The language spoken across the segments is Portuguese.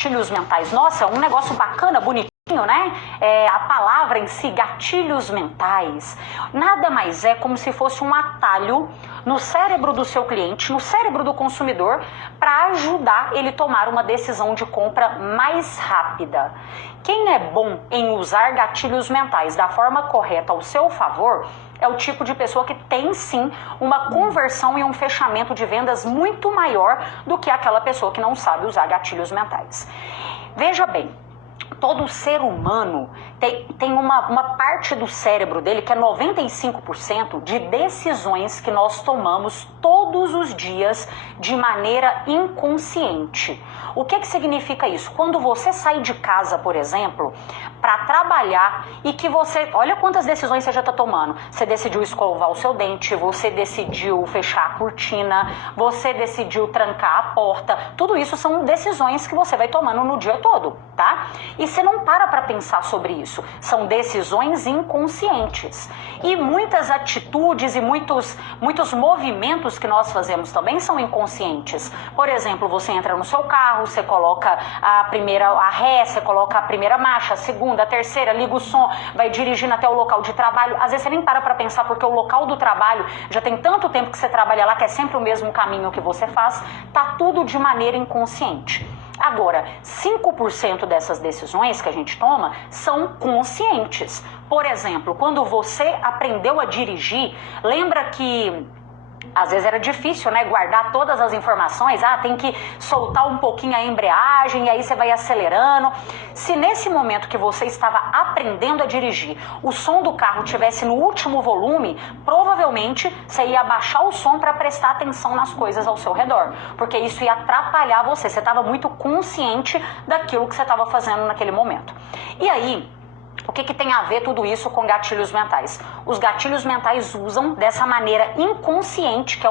gatilhos mentais. Nossa, um negócio bacana, bonitinho, né? A palavra em si, gatilhos mentais, nada mais é como se fosse um atalho no cérebro do seu cliente, no cérebro do consumidor, para ajudar ele a tomar uma decisão de compra mais rápida. Quem é bom em usar gatilhos mentais da forma correta ao seu favor é o tipo de pessoa que tem sim uma conversão e um fechamento de vendas muito maior do que aquela pessoa que não sabe usar gatilhos mentais. Veja bem, todo ser humano tem uma parte do cérebro dele que é 95% de decisões que nós tomamos todos os dias de maneira inconsciente. O que significa isso? Quando você sai de casa, por exemplo, para trabalhar e que você... Olha quantas decisões você já está tomando. Você decidiu escovar o seu dente, você decidiu fechar a cortina, você decidiu trancar a porta. Tudo isso são decisões que você vai tomando no dia todo, tá? E você não para pensar sobre isso. São decisões inconscientes. E muitas atitudes e muitos movimentos que nós fazemos também são inconscientes. Por exemplo, você entra no seu carro, você coloca a ré, você coloca a primeira marcha, a segunda, a terceira, liga o som, vai dirigindo até o local de trabalho. Às vezes você nem para pensar porque o local do trabalho já tem tanto tempo que você trabalha lá que é sempre o mesmo caminho que você faz. Tá tudo de maneira inconsciente. Agora, 5% dessas decisões que a gente toma são conscientes. Por exemplo, quando você aprendeu a dirigir, lembra que às vezes era difícil, né, guardar todas as informações, tem que soltar um pouquinho a embreagem e aí você vai acelerando. Se nesse momento que você estava aprendendo a dirigir, o som do carro estivesse no último volume, provavelmente você ia abaixar o som para prestar atenção nas coisas ao seu redor, porque isso ia atrapalhar você estava muito consciente daquilo que você estava fazendo naquele momento. E aí, o que tem a ver tudo isso com gatilhos mentais? Os gatilhos mentais usam dessa maneira inconsciente, que é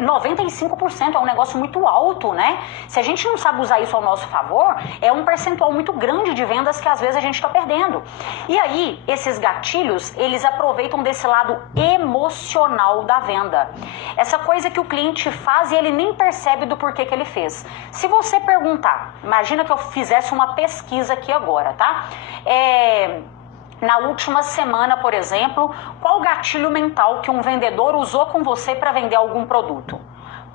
95%, é um negócio muito alto, né? Se a gente não sabe usar isso ao nosso favor, é um percentual muito grande de vendas que às vezes a gente está perdendo. E aí, esses gatilhos, eles aproveitam desse lado emocional da venda. Essa coisa que o cliente faz e ele nem percebe do porquê que ele fez. Se você perguntar, imagina que eu fizesse uma pesquisa aqui agora, tá? Na última semana, por exemplo, qual gatilho mental que um vendedor usou com você para vender algum produto?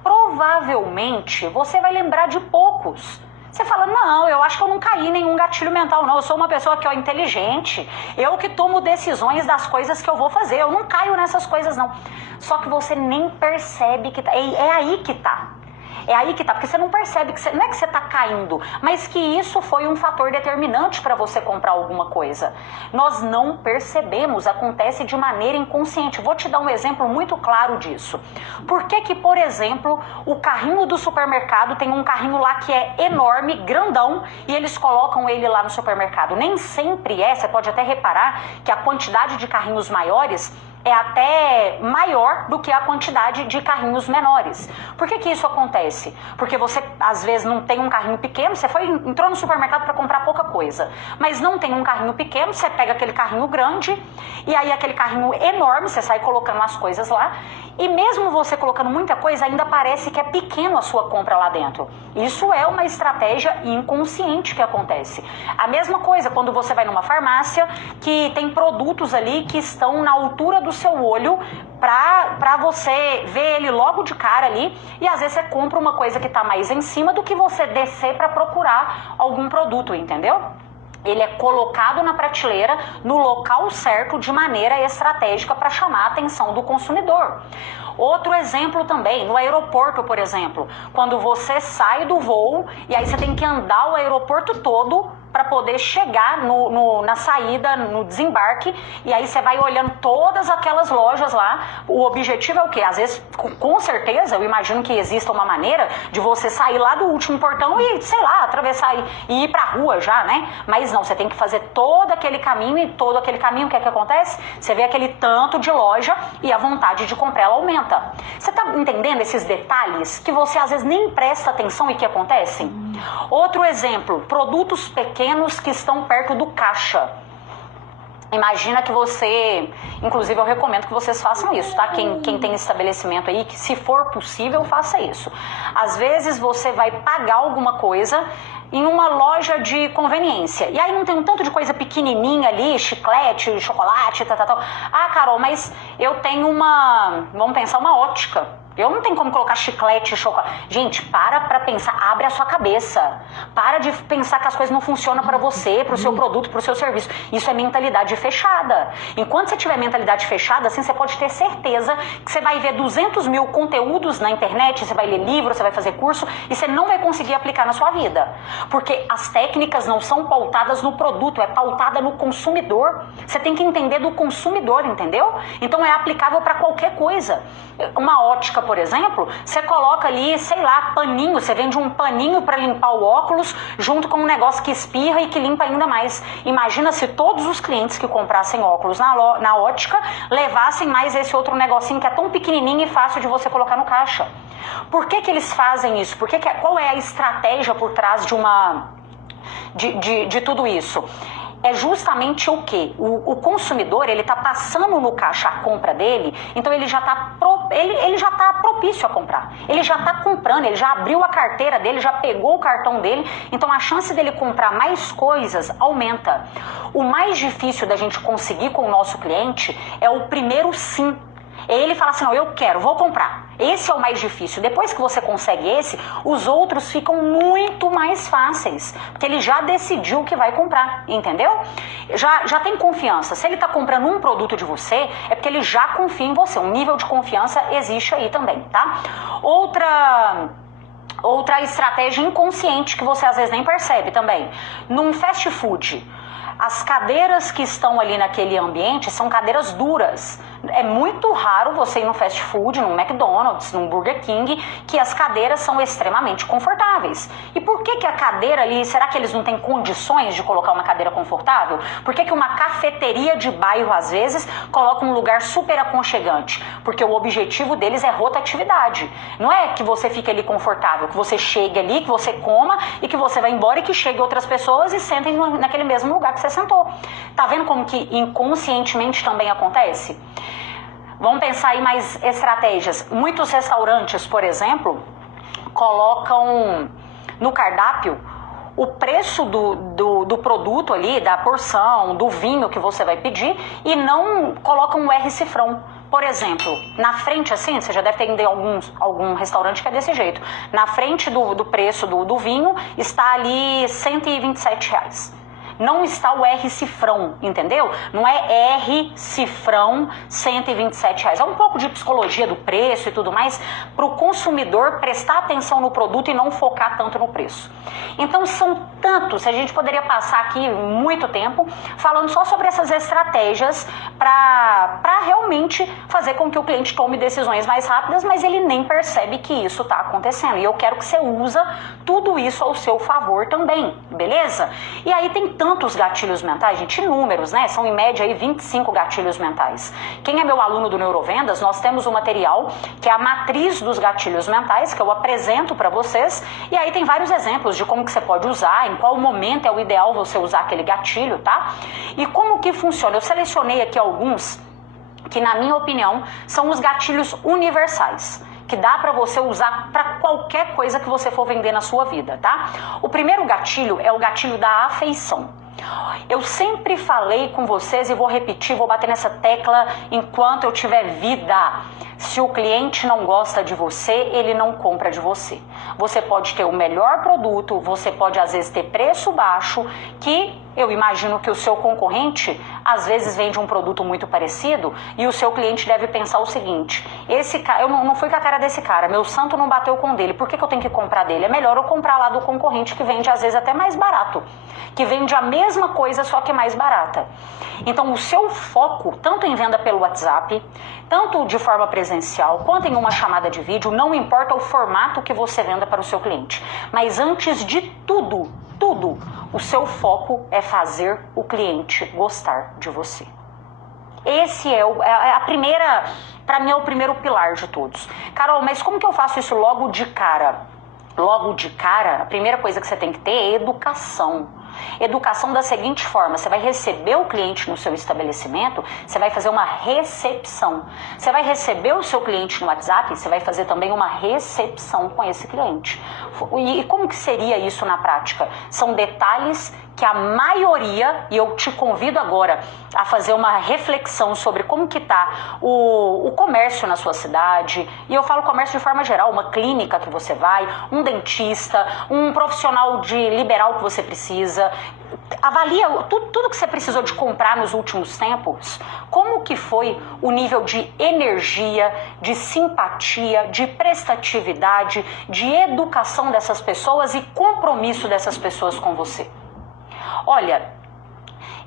Provavelmente você vai lembrar de poucos. Você fala, não, eu acho que eu não caí em nenhum gatilho mental, não. Eu sou uma pessoa que é inteligente, eu que tomo decisões das coisas que eu vou fazer, eu não caio nessas coisas, não. Só que você nem percebe que tá. É aí que tá. É aí que tá, porque você não percebe que não é que você tá caindo, mas que isso foi um fator determinante para você comprar alguma coisa. Nós não percebemos, acontece de maneira inconsciente. Vou te dar um exemplo muito claro disso. Por que, por exemplo, o carrinho do supermercado tem um carrinho lá que é enorme, grandão, e eles colocam ele lá no supermercado? Nem sempre você pode até reparar que a quantidade de carrinhos maiores é até maior do que a quantidade de carrinhos menores. Por que isso acontece? Porque você, às vezes, não tem um carrinho pequeno, você entrou no supermercado para comprar pouca coisa, mas não tem um carrinho pequeno, você pega aquele carrinho grande, e aí aquele carrinho enorme, você sai colocando as coisas lá, e mesmo você colocando muita coisa, ainda parece que é pequeno a sua compra lá dentro. Isso é uma estratégia inconsciente que acontece. A mesma coisa quando você vai numa farmácia, que tem produtos ali que estão na altura do seu olho para você ver ele logo de cara ali, e às vezes você compra uma coisa que está mais em cima do que você descer para procurar algum produto, entendeu? Ele é colocado na prateleira, no local certo, de maneira estratégica para chamar a atenção do consumidor. Outro exemplo também, no aeroporto, por exemplo, quando você sai do voo e aí você tem que andar o aeroporto todo para poder chegar na saída, no desembarque, e aí você vai olhando todas aquelas lojas lá. O objetivo é o quê? Às vezes, com certeza, eu imagino que exista uma maneira de você sair lá do último portão e, sei lá, atravessar e ir pra rua já, né? Mas não, você tem que fazer todo aquele caminho, e todo aquele caminho, o que é que acontece? Você vê aquele tanto de loja e a vontade de comprar ela aumenta. Você tá entendendo esses detalhes que você às vezes nem presta atenção e que acontecem? Outro exemplo, produtos pequenos que estão perto do caixa. Imagina que você, inclusive eu recomendo que vocês façam isso, tá? Quem tem estabelecimento aí, que se for possível, faça isso. Às vezes você vai pagar alguma coisa em uma loja de conveniência. E aí não tem um tanto de coisa pequenininha ali, chiclete, chocolate, tal. Ah, Carol, mas eu tenho vamos pensar, uma ótica. Eu não tenho como colocar chiclete e chocolate. Gente, para pensar, abre a sua cabeça. Para de pensar que as coisas não funcionam para você, para o seu produto, para o seu serviço. Isso é mentalidade fechada. Enquanto você tiver mentalidade fechada, assim, você pode ter certeza que você vai ver 200 mil conteúdos na internet, você vai ler livro, você vai fazer curso, e você não vai conseguir aplicar na sua vida. Porque as técnicas não são pautadas no produto, é pautada no consumidor. Você tem que entender do consumidor, entendeu? Então é aplicável para qualquer coisa. Uma ótica, por exemplo, você coloca ali, sei lá, paninho, você vende um paninho para limpar o óculos junto com um negócio que espirra e que limpa ainda mais. Imagina se todos os clientes que comprassem óculos na ótica levassem mais esse outro negocinho que é tão pequenininho e fácil de você colocar no caixa. Por que eles fazem isso? Qual é a estratégia por trás de tudo isso? É justamente o quê? O consumidor, ele está passando no caixa a compra dele, então ele já está propício a comprar. Ele já está comprando, ele já abriu a carteira dele, já pegou o cartão dele, então a chance dele comprar mais coisas aumenta. O mais difícil da gente conseguir com o nosso cliente é o primeiro sim. Ele fala assim, não, eu quero, vou comprar. Esse é o mais difícil. Depois que você consegue esse, os outros ficam muito mais fáceis, porque ele já decidiu que vai comprar, entendeu? Já tem confiança. Se ele está comprando um produto de você, é porque ele já confia em você. Um nível de confiança existe aí também, tá? Outra estratégia inconsciente que você às vezes nem percebe também. Num fast food, as cadeiras que estão ali naquele ambiente são cadeiras duras. É muito raro você ir no fast food, num McDonald's, num Burger King, que as cadeiras são extremamente confortáveis. E por que a cadeira ali, será que eles não têm condições de colocar uma cadeira confortável? Por que uma cafeteria de bairro, às vezes, coloca um lugar super aconchegante? Porque o objetivo deles é rotatividade. Não é que você fique ali confortável, que você chegue ali, que você coma e que você vai embora e que chegue outras pessoas e sentem naquele mesmo lugar que você sentou. Tá vendo como que inconscientemente também acontece? Vamos pensar aí mais estratégias. Muitos restaurantes, por exemplo, colocam no cardápio o preço do produto ali, da porção, do vinho que você vai pedir, e não colocam um R cifrão. Por exemplo, na frente assim, você já deve ter ido em algum restaurante que é desse jeito. Na frente do preço do vinho está ali R$127. Não está o R cifrão, entendeu? Não é R cifrão R$127. É um pouco de psicologia do preço e tudo mais, para o consumidor prestar atenção no produto e não focar tanto no preço. Então são tantos, a gente poderia passar aqui muito tempo falando só sobre essas estratégias para realmente fazer com que o cliente tome decisões mais rápidas, mas ele nem percebe que isso está acontecendo. E eu quero que você usa tudo isso ao seu favor também, beleza? E aí tem tantos gatilhos mentais, gente, inúmeros, né? São em média aí 25 gatilhos mentais. Quem é meu aluno do Neurovendas, nós temos um material que é a matriz dos gatilhos mentais, que eu apresento para vocês, e aí tem vários exemplos de como que você pode usar, em qual momento é o ideal você usar aquele gatilho, tá? E como que funciona? Eu selecionei aqui alguns que, na minha opinião, são os gatilhos universais, que dá para você usar para qualquer coisa que você for vender na sua vida, tá? O primeiro gatilho é o gatilho da afeição. Eu sempre falei com vocês e vou repetir, vou bater nessa tecla enquanto eu tiver vida. Se o cliente não gosta de você, ele não compra de você. Você pode ter o melhor produto, você pode às vezes ter preço baixo, que eu imagino que o seu concorrente às vezes vende um produto muito parecido e o seu cliente deve pensar o seguinte: esse cara, eu não fui com a cara desse cara, meu santo não bateu com o dele, por que eu tenho que comprar dele? É melhor eu comprar lá do concorrente que vende às vezes até mais barato, que vende a mesma coisa só que mais barata. Então o seu foco, tanto em venda pelo WhatsApp, tanto de forma presencial, quanto em uma chamada de vídeo, não importa o formato que você venda para o seu cliente, mas antes de tudo, o seu foco é fazer o cliente gostar de você. Esse é a primeira, para mim é o primeiro pilar de todos. Carol, mas como que eu faço isso logo de cara? Logo de cara, a primeira coisa que você tem que ter é educação. Educação da seguinte forma: você vai receber o cliente no seu estabelecimento, você vai fazer uma recepção. Você vai receber o seu cliente no WhatsApp, você vai fazer também uma recepção com esse cliente. E como que seria isso na prática? São detalhes que a maioria, e eu te convido agora a fazer uma reflexão sobre como que está o comércio na sua cidade, e eu falo comércio de forma geral, uma clínica que você vai, um dentista, um profissional de liberal que você precisa, avalia tudo que você precisou de comprar nos últimos tempos, como que foi o nível de energia, de simpatia, de prestatividade, de educação dessas pessoas e compromisso dessas pessoas com você. Olha,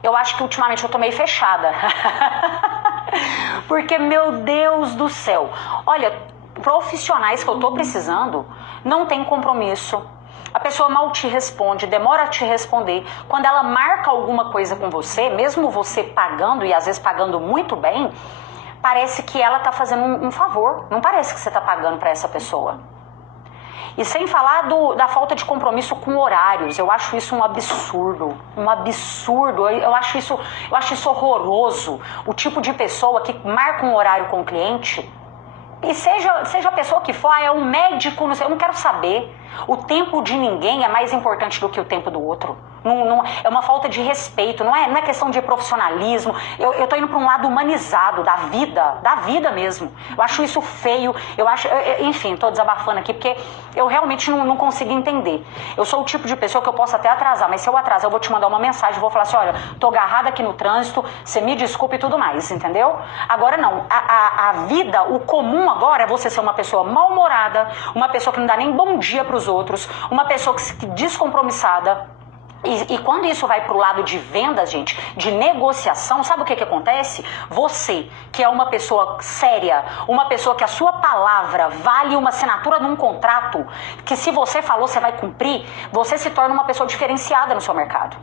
eu acho que ultimamente eu tô meio fechada. Porque, meu Deus do céu, olha, profissionais que eu tô precisando não tem compromisso. A pessoa mal te responde, demora a te responder. Quando ela marca alguma coisa com você, mesmo você pagando, e às vezes pagando muito bem, parece que ela tá fazendo um favor. Não parece que você tá pagando para essa pessoa. E sem falar da falta de compromisso com horários. Eu acho isso um absurdo. Um absurdo. Eu acho isso horroroso. O tipo de pessoa que marca um horário com o cliente, e seja a pessoa que for, é um médico, não sei, eu não quero saber. O tempo de ninguém é mais importante do que o tempo do outro. Não, é uma falta de respeito, não é questão de profissionalismo. Eu tô indo para um lado humanizado da vida mesmo. Eu acho isso feio, enfim, tô desabafando aqui porque eu realmente não consigo entender. Eu sou o tipo de pessoa que eu posso até atrasar, mas se eu atrasar eu vou te mandar uma mensagem, vou falar assim, olha, tô agarrada aqui no trânsito, você me desculpe e tudo mais, entendeu? Agora não, a vida, o comum agora é você ser uma pessoa mal-humorada, uma pessoa que não dá nem bom dia pros outros, uma pessoa que descompromissada. E quando isso vai pro lado de vendas, gente, de negociação, sabe o que acontece? Você, que é uma pessoa séria, uma pessoa que a sua palavra vale uma assinatura num contrato, que se você falou, você vai cumprir, você se torna uma pessoa diferenciada no seu mercado.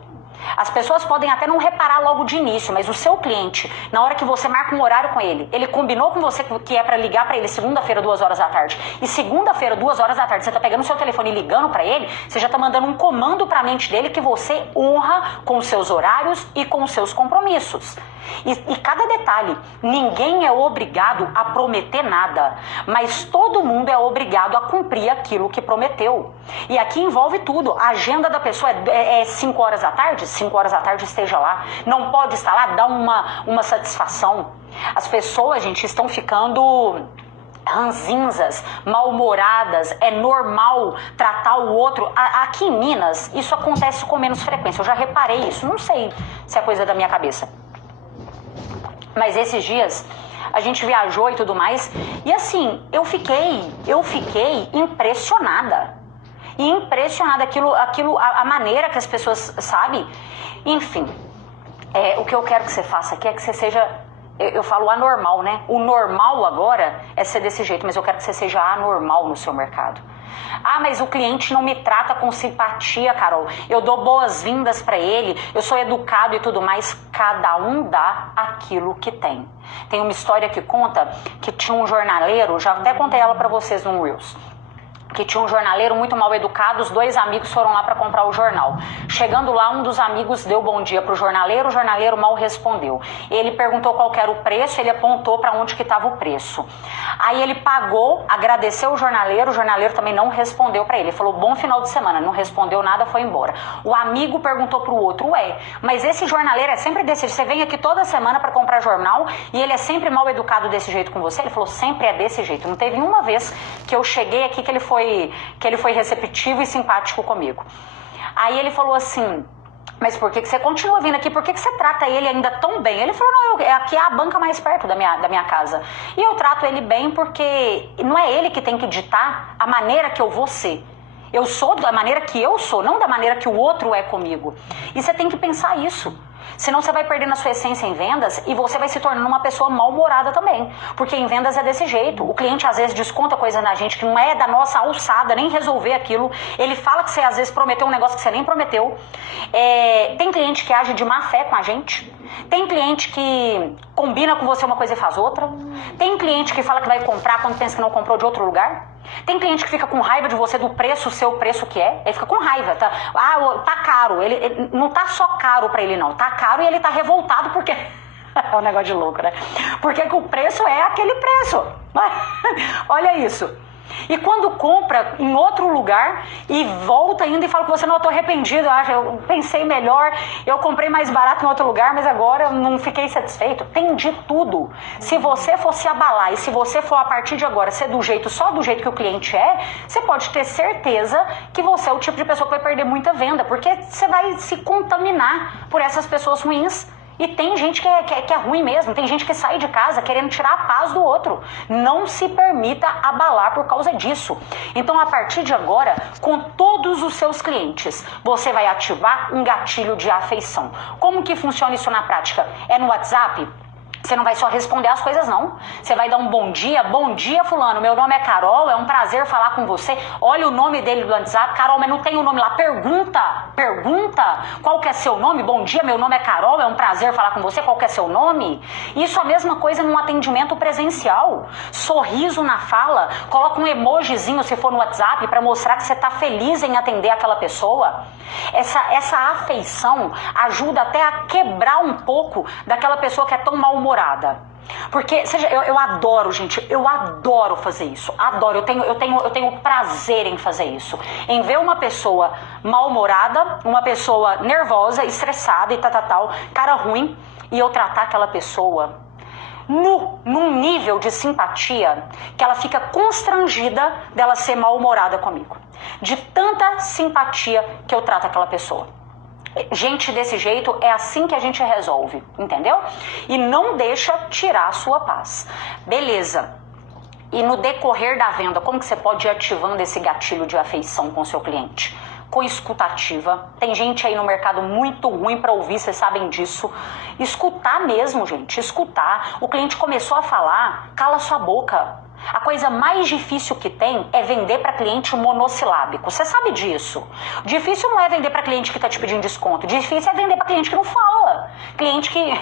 As pessoas podem até não reparar logo de início, mas o seu cliente, na hora que você marca um horário com ele, ele combinou com você que é para ligar para ele segunda-feira, 2 horas da tarde, e segunda-feira, 2 horas da tarde, você tá pegando o seu telefone e ligando para ele, você já tá mandando um comando para a mente dele que você honra com os seus horários e com os seus compromissos. E cada detalhe, ninguém é obrigado a prometer nada, mas todo mundo é obrigado a cumprir aquilo que prometeu. E aqui envolve tudo. A agenda da pessoa é 5 horas da tarde? 5 horas da tarde esteja lá. Não pode estar lá, dá uma satisfação. As pessoas, gente, estão ficando ranzinzas, mal-humoradas, é normal tratar o outro. Aqui em Minas, isso acontece com menos frequência. Eu já reparei isso, não sei se é coisa da minha cabeça. Mas esses dias a gente viajou e tudo mais, e assim, eu fiquei impressionada. E impressionada a maneira que as pessoas, sabe? Enfim, o que eu quero que você faça aqui é que você seja, eu falo anormal, né? O normal agora é ser desse jeito, mas eu quero que você seja anormal no seu mercado. Ah, mas o cliente não me trata com simpatia, Carol. Eu dou boas-vindas para ele, eu sou educado e tudo mais. Cada um dá aquilo que tem. Tem uma história que conta que tinha um jornaleiro, já até contei ela para vocês no Reels, que tinha um jornaleiro muito mal educado, os 2 amigos foram lá para comprar o jornal. Chegando lá, um dos amigos deu bom dia pro jornaleiro, o jornaleiro mal respondeu. Ele perguntou qual que era o preço, ele apontou para onde que estava o preço. Aí ele pagou, agradeceu o jornaleiro também não respondeu para ele. Ele falou, bom final de semana, não respondeu nada, foi embora. O amigo perguntou pro outro, mas esse jornaleiro é sempre desse jeito, você vem aqui toda semana para comprar jornal e ele é sempre mal educado desse jeito com você? Ele falou, sempre é desse jeito. Não teve uma vez que eu cheguei aqui que ele foi receptivo e simpático comigo. Aí ele falou assim, mas por que você continua vindo aqui? Por que você trata ele ainda tão bem? Ele falou, não, aqui é a banca mais perto da minha casa. E eu trato ele bem porque não é ele que tem que ditar a maneira que eu vou ser. Eu sou da maneira que eu sou, não da maneira que o outro é comigo. E você tem que pensar isso. Senão você vai perdendo a sua essência em vendas e você vai se tornando uma pessoa mal-humorada também. Porque em vendas é desse jeito. O cliente às vezes desconta coisa na gente que não é da nossa alçada, nem resolver aquilo. Ele fala que você às vezes prometeu um negócio que você nem prometeu. Tem cliente que age de má fé com a gente. Tem cliente que combina com você uma coisa e faz outra. Tem cliente que fala que vai comprar quando pensa que não comprou de outro lugar. Tem cliente que fica com raiva de você do preço, o seu preço que é. Ele fica com raiva. Tá, tá caro. Ele não tá só caro pra ele, não. Tá caro e ele tá revoltado porque... é um negócio de louco, né? Porque que o preço é aquele preço. Olha isso. E quando compra em outro lugar e volta ainda e fala que você não, eu tô arrependido, eu pensei melhor, eu comprei mais barato em outro lugar, mas agora eu não fiquei satisfeito. Tem de tudo. Se você for se abalar e se você for a partir de agora ser só do jeito que o cliente é, você pode ter certeza que você é o tipo de pessoa que vai perder muita venda, porque você vai se contaminar por essas pessoas ruins. E tem gente que é ruim mesmo, tem gente que sai de casa querendo tirar a paz do outro. Não se permita abalar por causa disso. Então, a partir de agora, com todos os seus clientes, você vai ativar um gatilho de afeição. Como que funciona isso na prática? É no WhatsApp? Você não vai só responder as coisas, não. Você vai dar um bom dia fulano, meu nome é Carol, é um prazer falar com você. Olha o nome dele do WhatsApp, Carol, mas não tem o nome lá. Pergunta, qual que é seu nome? Bom dia, meu nome é Carol, é um prazer falar com você, qual que é seu nome? Isso é a mesma coisa num atendimento presencial. Sorriso na fala, coloca um emojizinho se for no WhatsApp para mostrar que você está feliz em atender aquela pessoa. Essa afeição ajuda até a quebrar um pouco daquela pessoa que é tão mal-humorada. Porque, eu adoro, gente, eu adoro fazer isso, adoro, eu tenho prazer em fazer isso, em ver uma pessoa mal-humorada, uma pessoa nervosa, estressada e tal, cara ruim, e eu tratar aquela pessoa num nível de simpatia que ela fica constrangida dela ser mal-humorada comigo, de tanta simpatia que eu trato aquela pessoa. Gente desse jeito, é assim que a gente resolve, entendeu? E não deixa tirar a sua paz. Beleza. E no decorrer da venda, como que você pode ir ativando esse gatilho de afeição com o seu cliente? Com escutativa. Tem gente aí no mercado muito ruim para ouvir, vocês sabem disso. Escutar mesmo, gente, escutar. O cliente começou a falar, cala sua boca. A coisa mais difícil que tem é vender para cliente monossilábico. Você sabe disso. Difícil não é vender para cliente que está te pedindo desconto. Difícil é vender para cliente que não fala. Cliente que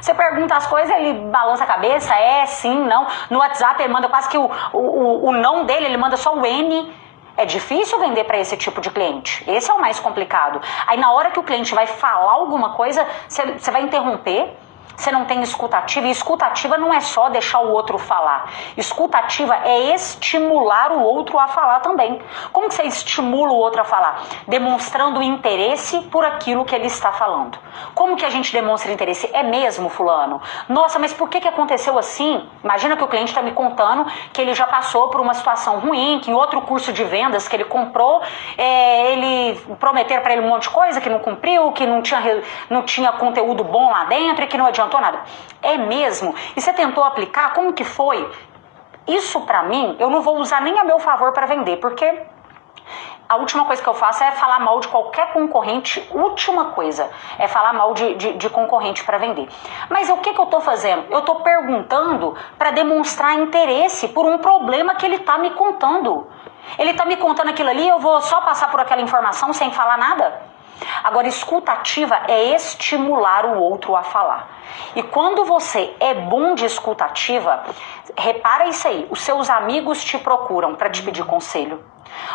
você pergunta as coisas, ele balança a cabeça, sim, não. No WhatsApp ele manda quase que o não dele, ele manda só o N. É difícil vender para esse tipo de cliente. Esse é o mais complicado. Aí na hora que o cliente vai falar alguma coisa, você vai interromper. Você não tem escutativa, e escutativa não é só deixar o outro falar. Escutativa é estimular o outro a falar também. Como que você estimula o outro a falar? Demonstrando interesse por aquilo que ele está falando. Como que a gente demonstra interesse? É mesmo, fulano? Nossa, mas por que aconteceu assim? Imagina que o cliente está me contando que ele já passou por uma situação ruim, que em outro curso de vendas que ele comprou, ele prometeram para ele um monte de coisa que não cumpriu, que não tinha conteúdo bom lá dentro e que não adiantou nada. É mesmo? E você tentou aplicar? Como que foi? Isso pra mim, eu não vou usar nem a meu favor para vender, porque a última coisa que eu faço é falar mal de qualquer concorrente. Última coisa é falar mal de concorrente para vender. Mas o que eu tô fazendo? Eu tô perguntando para demonstrar interesse por um problema que ele tá me contando. Ele tá me contando aquilo ali, eu vou só passar por aquela informação sem falar nada? Agora, escutativa é estimular o outro a falar. E quando você é bom de escutativa, repara isso aí, os seus amigos te procuram para te pedir conselho.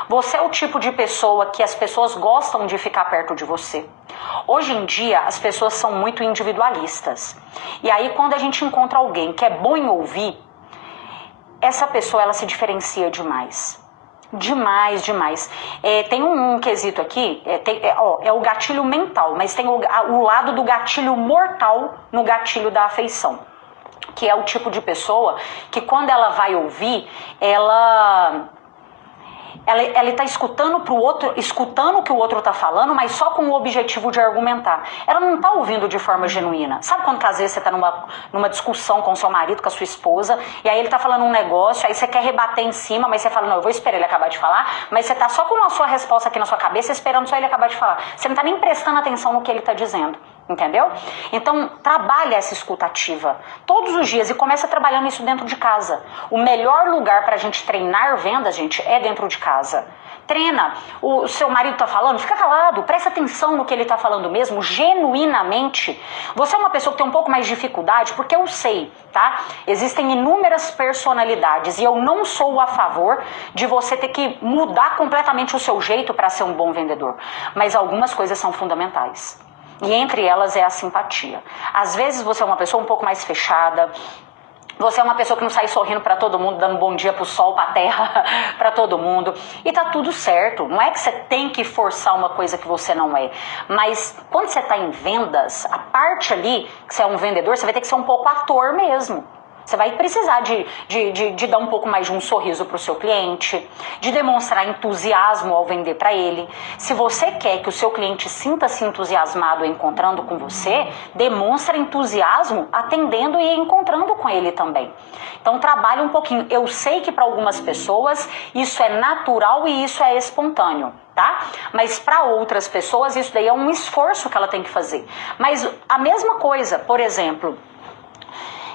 Você é o tipo de pessoa que as pessoas gostam de ficar perto de você. Hoje em dia, as pessoas são muito individualistas. E aí, quando a gente encontra alguém que é bom em ouvir, essa pessoa ela se diferencia demais. Demais. Tem um quesito aqui, é o gatilho mental, mas tem o lado do gatilho mortal no gatilho da afeição, que é o tipo de pessoa que quando ela vai ouvir, ela está escutando pro outro, escutando o que o outro está falando, mas só com o objetivo de argumentar. Ela não está ouvindo de forma genuína. Sabe quando às vezes você está numa discussão com o seu marido, com a sua esposa, e aí ele está falando um negócio, aí você quer rebater em cima, mas você fala, não, eu vou esperar ele acabar de falar, mas você está só com a sua resposta aqui na sua cabeça, esperando só ele acabar de falar. Você não está nem prestando atenção no que ele está dizendo. Entendeu? Então, trabalha essa escutativa todos os dias e começa trabalhando isso dentro de casa. O melhor lugar para a gente treinar vendas, gente, é dentro de casa. treina. O seu marido tá falando, fica calado, presta atenção no que ele tá falando mesmo, genuinamente. Você é uma pessoa que tem um pouco mais de dificuldade, porque eu sei, tá? Existem inúmeras personalidades e eu não sou a favor de você ter que mudar completamente o seu jeito para ser um bom vendedor. Mas algumas coisas são fundamentais. E entre elas é a simpatia. Às vezes você é uma pessoa um pouco mais fechada, você é uma pessoa que não sai sorrindo pra todo mundo, dando bom dia pro sol, pra terra, pra todo mundo. E tá tudo certo. Não é que você tem que forçar uma coisa que você não é. Mas quando você tá em vendas, a parte ali que você é um vendedor, você vai ter que ser um pouco ator mesmo. Você vai precisar de dar um pouco mais de um sorriso para o seu cliente, de demonstrar entusiasmo ao vender para ele. Se você quer que o seu cliente sinta-se entusiasmado encontrando com você, demonstra entusiasmo atendendo e encontrando com ele também. Então trabalhe um pouquinho. Eu sei que para algumas pessoas isso é natural e isso é espontâneo. Tá? Mas para outras pessoas isso daí é um esforço que ela tem que fazer. Mas a mesma coisa, por exemplo,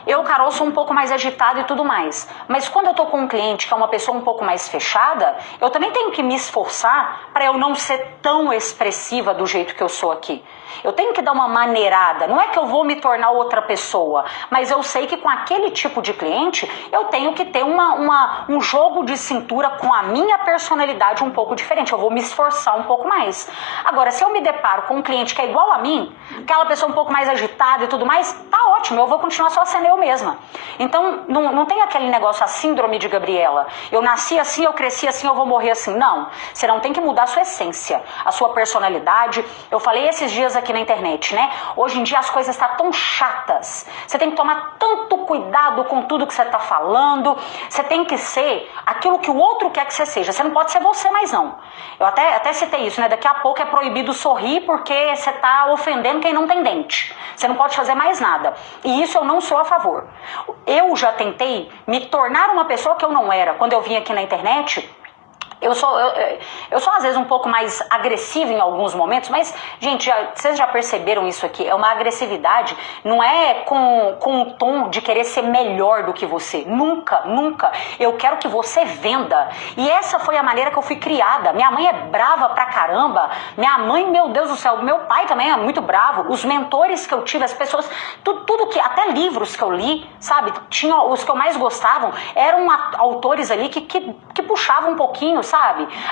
eu, Carol, sou um pouco mais agitada e tudo mais. Mas quando eu tô com um cliente que é uma pessoa um pouco mais fechada, eu também tenho que me esforçar para eu não ser tão expressiva do jeito que eu sou aqui. Eu tenho que dar uma maneirada. Não é que eu vou me tornar outra pessoa, mas eu sei que com aquele tipo de cliente eu tenho que ter um jogo de cintura com a minha personalidade um pouco diferente. Eu vou me esforçar um pouco mais. Agora, se eu me deparo com um cliente que é igual a mim, aquela pessoa um pouco mais agitada e tudo mais, tá ótimo, eu vou continuar só sendo eu mesma. Então, não tem aquele negócio, a síndrome de Gabriela. Eu nasci assim, eu cresci assim, eu vou morrer assim. Não, você não tem que mudar a sua essência, a sua personalidade. Eu falei esses dias aqui na internet, né? Hoje em dia as coisas estão tão chatas. Você tem que tomar tanto cuidado com tudo que você está falando. Você tem que ser aquilo que o outro quer que você seja. Você não pode ser você mais não. Eu até citei isso, né? Daqui a pouco é proibido sorrir porque você está ofendendo quem não tem dente. Você não pode fazer mais nada. E isso eu não sou a favor. Eu já tentei me tornar uma pessoa que eu não era. Quando eu vim aqui na internet, eu sou às vezes um pouco mais agressiva em alguns momentos, mas, gente, vocês já perceberam isso aqui? É uma agressividade, não é com um tom de querer ser melhor do que você. Nunca, nunca. Eu quero que você venda. E essa foi a maneira que eu fui criada. Minha mãe é brava pra caramba. Minha mãe, meu Deus do céu, meu pai também é muito bravo. Os mentores que eu tive, as pessoas, tudo que, até livros que eu li, sabe? Tinha, os que eu mais gostavam eram autores ali que puxavam um pouquinho, sabe?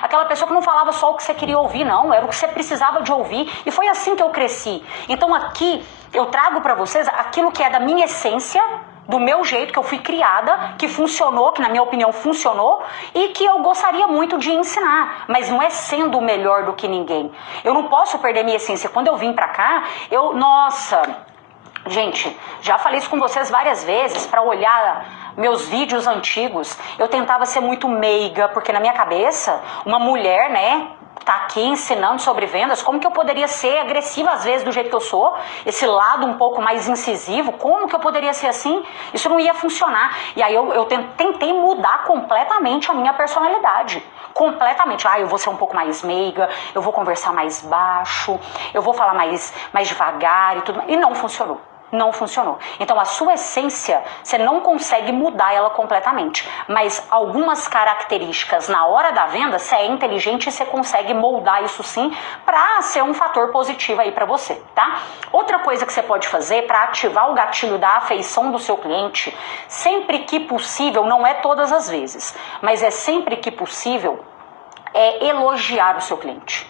Aquela pessoa que não falava só o que você queria ouvir, não. Era o que você precisava de ouvir. E foi assim que eu cresci. Então aqui eu trago pra vocês aquilo que é da minha essência, do meu jeito, que eu fui criada, que funcionou, que na minha opinião funcionou, e que eu gostaria muito de ensinar. Mas não é sendo melhor do que ninguém. Eu não posso perder minha essência. Quando eu vim pra cá, nossa... Gente, já falei isso com vocês várias vezes, para olhar meus vídeos antigos, eu tentava ser muito meiga, porque na minha cabeça, uma mulher, né, tá aqui ensinando sobre vendas, como que eu poderia ser agressiva às vezes do jeito que eu sou, esse lado um pouco mais incisivo, como que eu poderia ser assim? Isso não ia funcionar. E aí eu tentei mudar completamente a minha personalidade. Completamente. Eu vou ser um pouco mais meiga, eu vou conversar mais baixo, eu vou falar mais devagar e tudo. E não funcionou. Não funcionou. Então a sua essência, você não consegue mudar ela completamente, mas algumas características na hora da venda, você é inteligente e você consegue moldar isso sim para ser um fator positivo aí para você, tá? Outra coisa que você pode fazer para ativar o gatilho da afeição do seu cliente, sempre que possível, não é todas as vezes, mas é sempre que possível, é elogiar o seu cliente.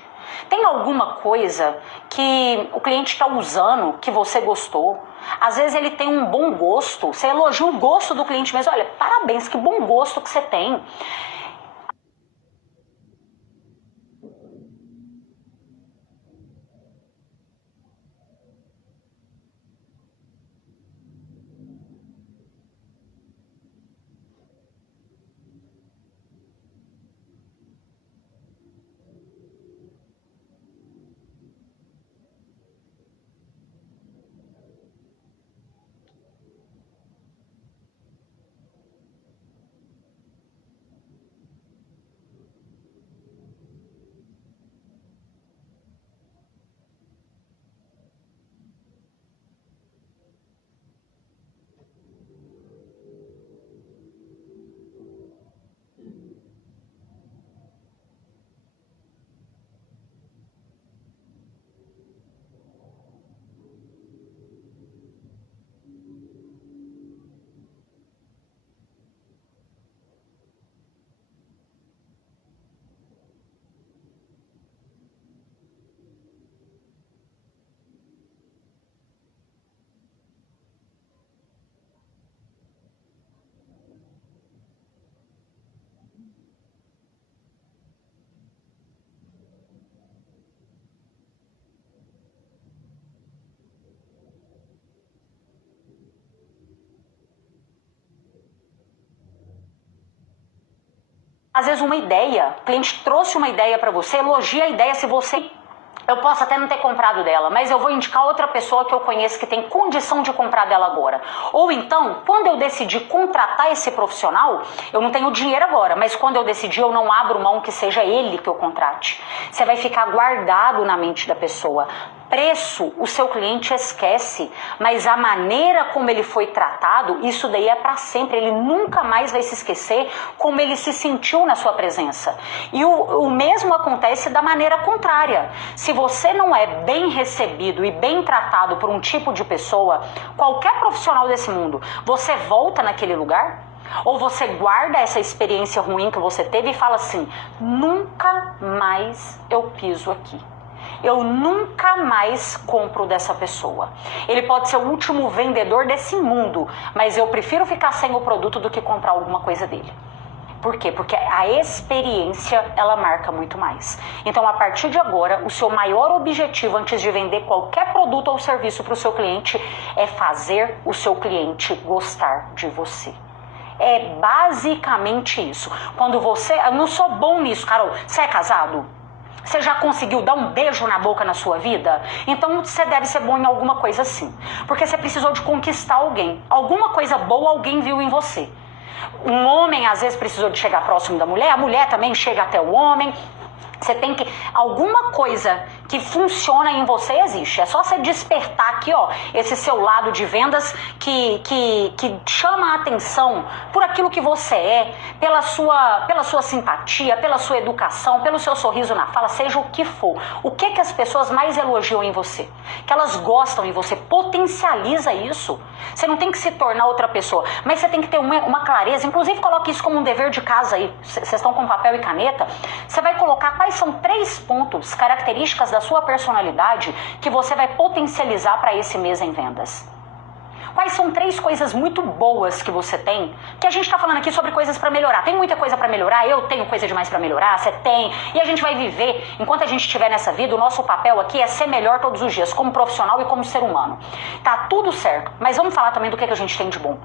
Tem alguma coisa que o cliente está usando que você gostou? Às vezes ele tem um bom gosto, você elogia o gosto do cliente mesmo. Olha, parabéns, que bom gosto que você tem. Às vezes uma ideia, o cliente trouxe uma ideia para você, elogia a ideia se você... Eu posso até não ter comprado dela, mas eu vou indicar outra pessoa que eu conheço que tem condição de comprar dela agora. Ou então, quando eu decidi contratar esse profissional, eu não tenho dinheiro agora, mas quando eu decidi, eu não abro mão que seja ele que eu contrate. Você vai ficar guardado na mente da pessoa. Preço, o seu cliente esquece, mas a maneira como ele foi tratado, isso daí é para sempre. Ele nunca mais vai se esquecer como ele se sentiu na sua presença. E o mesmo acontece da maneira contrária. Se você não é bem recebido e bem tratado por um tipo de pessoa, qualquer profissional desse mundo, você volta naquele lugar? Ou você guarda essa experiência ruim que você teve e fala assim, nunca mais eu piso aqui. Eu nunca mais compro dessa pessoa. Ele pode ser o último vendedor desse mundo, mas eu prefiro ficar sem o produto do que comprar alguma coisa dele. Por quê? Porque a experiência, ela marca muito mais. Então, a partir de agora, o seu maior objetivo antes de vender qualquer produto ou serviço para o seu cliente é fazer o seu cliente gostar de você. É basicamente isso. Quando você... Eu não sou bom nisso, Carol. Você é casado? Você já conseguiu dar um beijo na boca na sua vida? Então você deve ser bom em alguma coisa assim. Porque você precisou de conquistar alguém. Alguma coisa boa alguém viu em você. Um homem às vezes precisou de chegar próximo da mulher, a mulher também chega até o homem. Você tem que... Alguma coisa que funciona em você existe. É só você despertar aqui, ó, esse seu lado de vendas que chama a atenção por aquilo que você é, pela sua simpatia, pela sua educação, pelo seu sorriso na fala, seja o que for. O que as pessoas mais elogiam em você? Que elas gostam em você. Potencializa isso. Você não tem que se tornar outra pessoa, mas você tem que ter uma clareza. Inclusive, coloque isso como um dever de casa aí. Vocês estão com papel e caneta. Você vai colocar quais são 3 pontos, características da sua personalidade que você vai potencializar para esse mês em vendas. Quais são 3 coisas muito boas que você tem? Que a gente está falando aqui sobre coisas para melhorar. Tem muita coisa para melhorar, eu tenho coisa demais para melhorar, você tem. E a gente vai viver, enquanto a gente estiver nessa vida, o nosso papel aqui é ser melhor todos os dias, como profissional e como ser humano. Tá tudo certo, mas vamos falar também do que a gente tem de bom.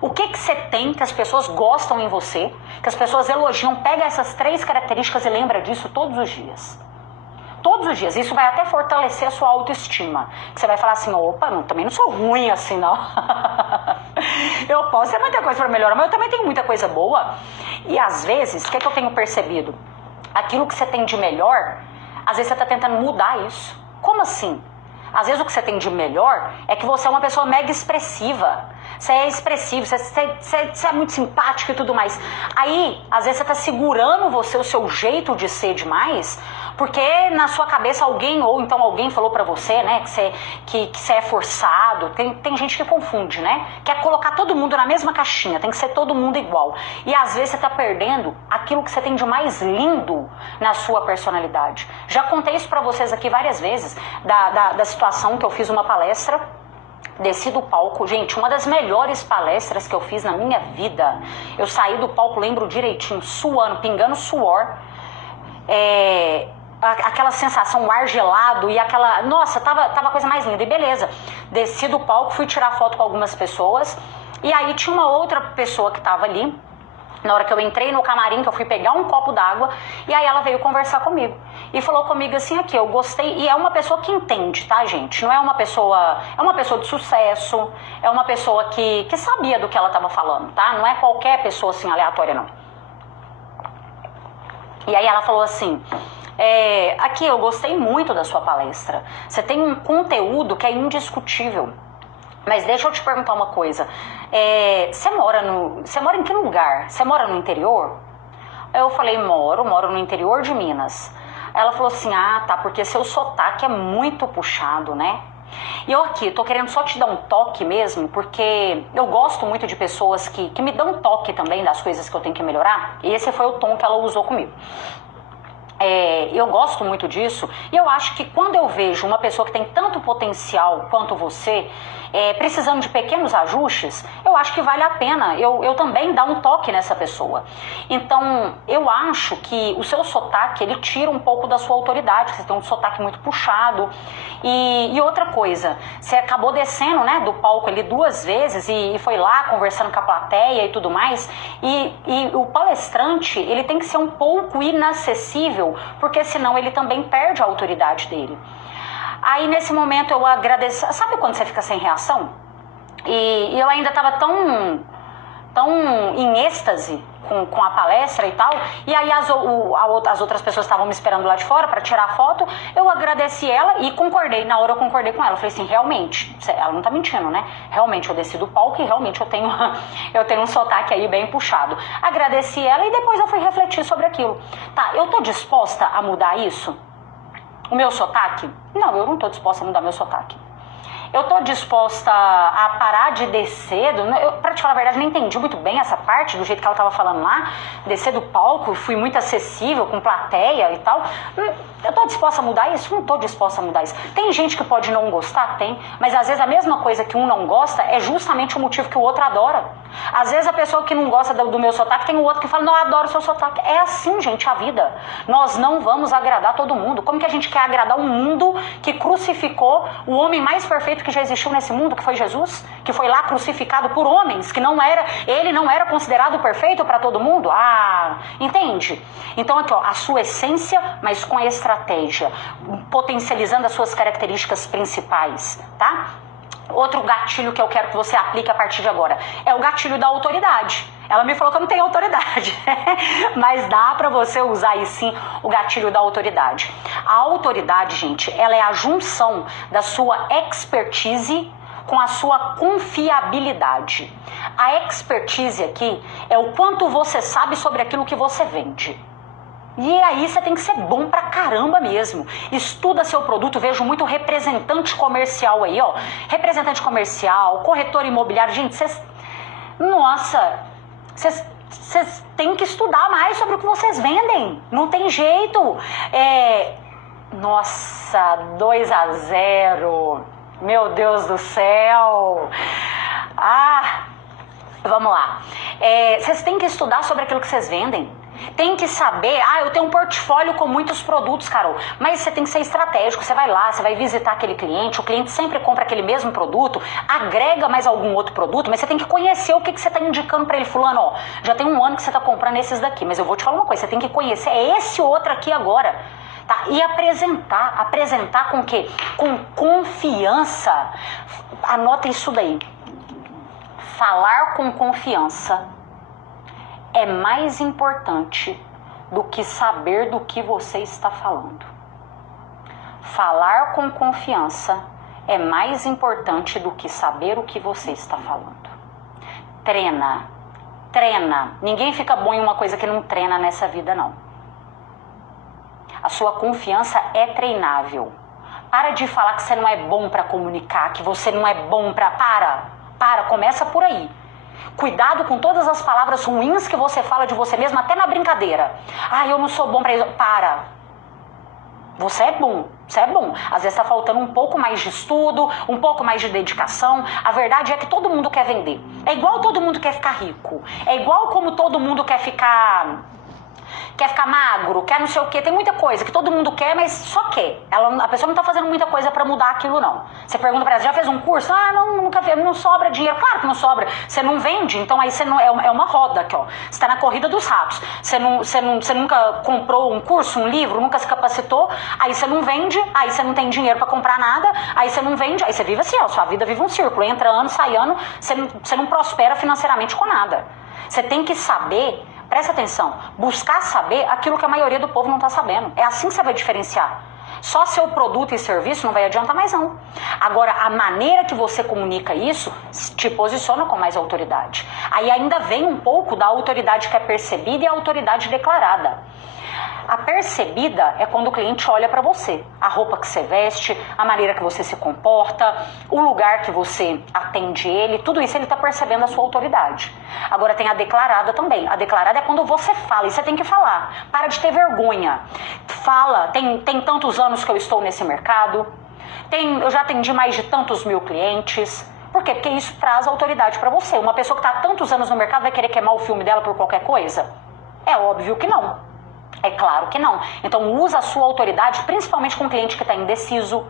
O que você tem que as pessoas gostam em você, que as pessoas elogiam? Pega essas 3 características e lembra disso todos os dias. Todos os dias. Isso vai até fortalecer a sua autoestima. Você vai falar assim, opa, também não sou ruim assim, não. Eu posso ter muita coisa para melhorar, mas eu também tenho muita coisa boa. E às vezes, o que eu tenho percebido? Aquilo que você tem de melhor, às vezes você está tentando mudar isso. Como assim? Às vezes o que você tem de melhor é que você é uma pessoa mega expressiva. Você é expressivo, você é muito simpático e tudo mais. Aí, às vezes você está segurando você, o seu jeito de ser demais, porque na sua cabeça alguém, ou então alguém falou pra você, né, que você é forçado. Tem gente que confunde, né? Quer colocar todo mundo na mesma caixinha, tem que ser todo mundo igual. E às vezes você está perdendo aquilo que você tem de mais lindo na sua personalidade. Já contei isso pra vocês aqui várias vezes, da situação que eu fiz uma palestra. Desci do palco, gente, uma das melhores palestras que eu fiz na minha vida. Eu saí do palco, lembro direitinho, suando, pingando suor, aquela sensação, o ar gelado e aquela... Nossa, tava a coisa mais linda. E beleza, desci do palco, fui tirar foto com algumas pessoas, e aí tinha uma outra pessoa que tava ali. Na hora que eu entrei no camarim, que eu fui pegar um copo d'água, e aí ela veio conversar comigo. E falou comigo assim, aqui, eu gostei, e é uma pessoa que entende, tá, gente? Não é uma pessoa... É uma pessoa de sucesso, é uma pessoa que sabia do que ela estava falando, tá? Não é qualquer pessoa, assim, aleatória, não. E aí ela falou assim, aqui, eu gostei muito da sua palestra. Você tem um conteúdo que é indiscutível. Mas deixa eu te perguntar uma coisa. Você mora em que lugar? Você mora no interior? Eu falei, moro no interior de Minas. Ela falou assim, tá, porque seu sotaque é muito puxado, né? E eu aqui, tô querendo só te dar um toque mesmo, porque eu gosto muito de pessoas que me dão um toque também das coisas que eu tenho que melhorar. E esse foi o tom que ela usou comigo. Eu gosto muito disso, e eu acho que quando eu vejo uma pessoa que tem tanto potencial quanto você, precisando de pequenos ajustes, eu acho que vale a pena eu também dar um toque nessa pessoa. Então, eu acho que o seu sotaque, ele tira um pouco da sua autoridade, você tem um sotaque muito puxado. E outra coisa, você acabou descendo, né, do palco ali 2 vezes e foi lá conversando com a plateia e tudo mais, e o palestrante, ele tem que ser um pouco inacessível, porque senão ele também perde a autoridade dele. Aí nesse momento eu agradeci, sabe quando você fica sem reação? E eu ainda estava tão em êxtase com a palestra e tal, e aí as outras pessoas estavam me esperando lá de fora para tirar a foto. Eu agradeci ela e concordei, na hora eu concordei com ela, eu falei assim, realmente, ela não tá mentindo, né? Realmente eu desci do palco e realmente eu tenho um sotaque aí bem puxado. Agradeci ela e depois eu fui refletir sobre aquilo. Tá, eu tô disposta a mudar isso? O meu sotaque? Não, eu não tô disposta a mudar meu sotaque. Eu tô disposta a parar de descer, pra te falar a verdade, não entendi muito bem essa parte, do jeito que ela tava falando lá, descer do palco, fui muito acessível, com plateia e tal. Eu tô disposta a mudar isso? Não tô disposta a mudar isso. Tem gente que pode não gostar? Tem, mas às vezes a mesma coisa que um não gosta é justamente o motivo que o outro adora. Às vezes a pessoa que não gosta do meu sotaque tem o outro que fala, não, eu adoro o seu sotaque. É assim, gente, a vida. Nós não vamos agradar todo mundo. Como que a gente quer agradar um mundo que crucificou o homem mais perfeito que já existiu nesse mundo, que foi Jesus, que foi lá crucificado por homens, que ele não era considerado perfeito para todo mundo? Entende? Então aqui, ó, a sua essência, mas com a estratégia, potencializando as suas características principais, tá? Outro gatilho que eu quero que você aplique a partir de agora é o gatilho da autoridade. Ela me falou que eu não tenho autoridade, mas dá pra você usar aí sim o gatilho da autoridade. A autoridade, gente, ela é a junção da sua expertise com a sua confiabilidade. A expertise aqui é o quanto você sabe sobre aquilo que você vende. E aí você tem que ser bom pra caramba mesmo. Estuda seu produto, vejo muito representante comercial aí, ó. Representante comercial, corretor imobiliário. Gente, vocês têm que estudar mais sobre o que vocês vendem. Não tem jeito. Nossa, 2-0. Meu Deus do céu. Vamos lá. Vocês têm que estudar sobre aquilo que vocês vendem. Tem que saber, eu tenho um portfólio com muitos produtos, Carol, mas você tem que ser estratégico. Você vai lá, você vai visitar aquele cliente, o cliente sempre compra aquele mesmo produto, agrega mais algum outro produto, mas você tem que conhecer o que você está indicando para ele. Fulano, ó, já tem 1 ano que você está comprando esses daqui, mas eu vou te falar uma coisa, você tem que conhecer esse outro aqui agora. Tá? E apresentar com o quê? Com confiança. Anota isso daí. Falar com confiança é mais importante do que saber do que você está falando. Falar com confiança é mais importante do que saber o que você está falando. Treina. Ninguém fica bom em uma coisa que não treina nessa vida, não. A sua confiança é treinável. Para de falar que você não é bom para comunicar, que você não é bom para... Para, começa por aí. Cuidado com todas as palavras ruins que você fala de você mesmo, até na brincadeira. Eu não sou bom pra isso. Para. Você é bom. Às vezes está faltando um pouco mais de estudo, um pouco mais de dedicação. A verdade é que todo mundo quer vender. É igual todo mundo quer ficar rico. É igual como todo mundo quer ficar magro, quer não sei o que. Tem muita coisa que todo mundo quer, mas só quer. A pessoa não tá fazendo muita coisa pra mudar aquilo, não. Você pergunta pra ela, já fez um curso? Não, nunca fez, não sobra dinheiro. Claro que não sobra. Você não vende, então aí você não é uma roda aqui, ó. Você tá na corrida dos ratos. Você nunca comprou um curso, um livro, nunca se capacitou, aí você não vende, aí você não tem dinheiro pra comprar nada, aí você não vende, aí você vive assim, ó. Sua vida vive um círculo. Entra ano, sai ano, você não prospera financeiramente com nada. Você tem que saber. Presta atenção, buscar saber aquilo que a maioria do povo não está sabendo. É assim que você vai diferenciar. Só seu produto e serviço não vai adiantar mais não. Agora, a maneira que você comunica isso te posiciona com mais autoridade. Aí ainda vem um pouco da autoridade que é percebida e a autoridade declarada. A percebida é quando o cliente olha para você, a roupa que você veste, a maneira que você se comporta, o lugar que você atende ele, tudo isso ele está percebendo a sua autoridade. Agora tem a declarada também. A declarada é quando você fala, e você tem que falar. Para de ter vergonha. Fala, tem tantos anos que eu estou nesse mercado, eu já atendi mais de tantos mil clientes. Por quê? Porque isso traz autoridade para você. Uma pessoa que está há tantos anos no mercado vai querer queimar o filme dela por qualquer coisa? É óbvio que não. É claro que não. Então usa a sua autoridade, principalmente com um cliente que está indeciso.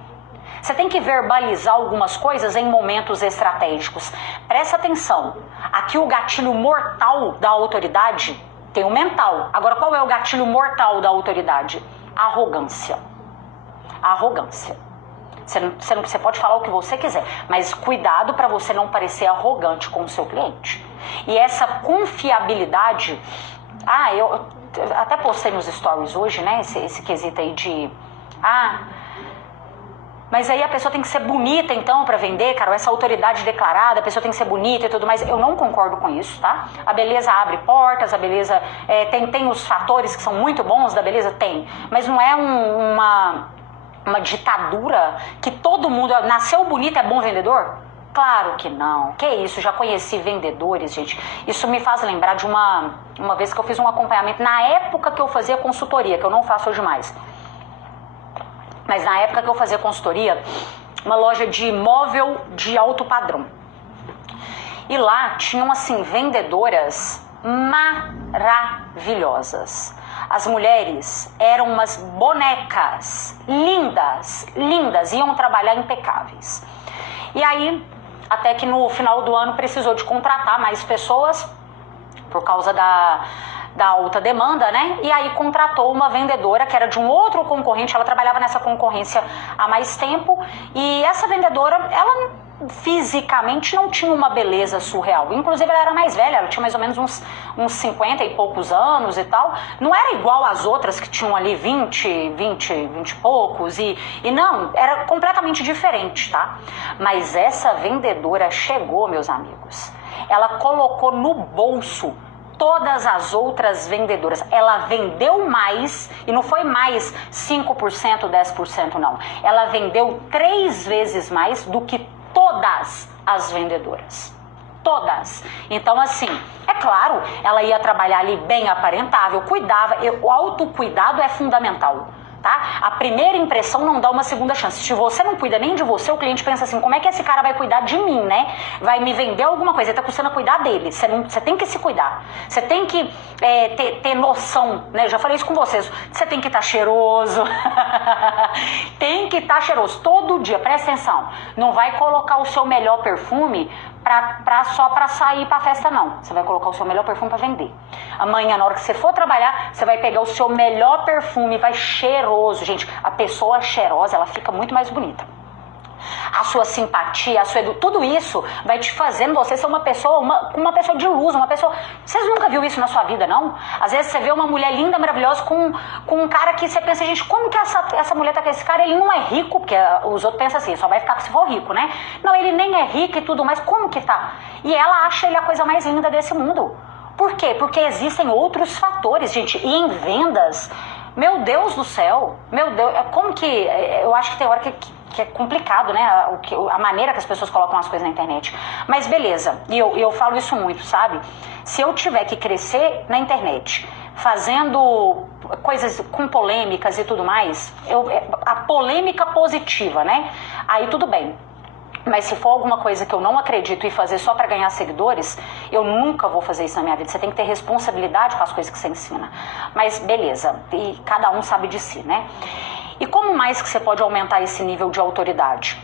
Você tem que verbalizar algumas coisas em momentos estratégicos. Presta atenção. Aqui o gatilho mortal da autoridade tem o mental. Agora qual é o gatilho mortal da autoridade? A arrogância. A arrogância. Você pode falar o que você quiser, mas cuidado para você não parecer arrogante com o seu cliente. E essa confiabilidade... eu até postei nos stories hoje, né, esse quesito aí de... mas aí a pessoa tem que ser bonita então para vender, cara, essa autoridade declarada, a pessoa tem que ser bonita e tudo mais. Eu não concordo com isso, tá? A beleza abre portas, a beleza... tem os fatores que são muito bons da beleza? Tem. Mas não é uma ditadura que todo mundo nasceu bonito é bom vendedor? Claro que não. Que isso, já conheci vendedores, gente. Isso me faz lembrar de uma vez que eu fiz um acompanhamento, na época que eu fazia consultoria, que eu não faço hoje mais. Mas na época que eu fazia consultoria, uma loja de móvel de alto padrão. E lá tinham, assim, vendedoras maravilhosas. As mulheres eram umas bonecas, lindas, lindas, iam trabalhar impecáveis. E aí, até que no final do ano precisou de contratar mais pessoas, por causa da alta demanda, né? E aí contratou uma vendedora que era de um outro concorrente, ela trabalhava nessa concorrência há mais tempo, e essa vendedora, ela fisicamente não tinha uma beleza surreal. Inclusive ela era mais velha, ela tinha mais ou menos uns 50 e poucos anos e tal. Não era igual às outras que tinham ali 20 e poucos. E não, era completamente diferente, tá? Mas essa vendedora chegou, meus amigos. Ela colocou no bolso todas as outras vendedoras. Ela vendeu mais, e não foi mais 5%, 10%, não. Ela vendeu 3 vezes mais do que todas as vendedoras. Todas. Então, assim, é claro, ela ia trabalhar ali bem aparentável, cuidava. O autocuidado é fundamental, tá? A primeira impressão não dá uma segunda chance. Se você não cuida nem de você, o cliente pensa assim, como é que esse cara vai cuidar de mim, né? Vai me vender alguma coisa, ele tá custando a cuidar dele. Você tem que se cuidar. Você tem que ter noção, né? Eu já falei isso com vocês. Você tem que estar cheiroso. Tem que estar cheiroso todo dia, presta atenção. Não vai colocar o seu melhor perfume só pra sair pra festa, não. Você vai colocar o seu melhor perfume pra vender. Amanhã, na hora que você for trabalhar, você vai pegar o seu melhor perfume, vai cheiroso. Gente, a pessoa cheirosa, ela fica muito mais bonita. A sua simpatia, tudo isso vai te fazendo você ser uma pessoa de luz, uma pessoa... Vocês nunca viram isso na sua vida, não? Às vezes você vê uma mulher linda, maravilhosa, com um cara que você pensa, gente, como que essa mulher tá com esse cara? Ele não é rico, porque os outros pensam assim, só vai ficar se for rico, né? Não, ele nem é rico e tudo mais, como que tá? E ela acha ele a coisa mais linda desse mundo. Por quê? Porque existem outros fatores, gente, e em vendas... Meu Deus do céu, meu Deus, como que... Eu acho que tem hora que é complicado, né? A maneira que as pessoas colocam as coisas na internet. Mas beleza, e eu falo isso muito, sabe? Se eu tiver que crescer na internet, fazendo coisas com polêmicas e tudo mais, a polêmica positiva, né? Aí tudo bem. Mas se for alguma coisa que eu não acredito e fazer só para ganhar seguidores, eu nunca vou fazer isso na minha vida. Você tem que ter responsabilidade com as coisas que você ensina. Mas beleza, e cada um sabe de si, né? E como mais que você pode aumentar esse nível de autoridade?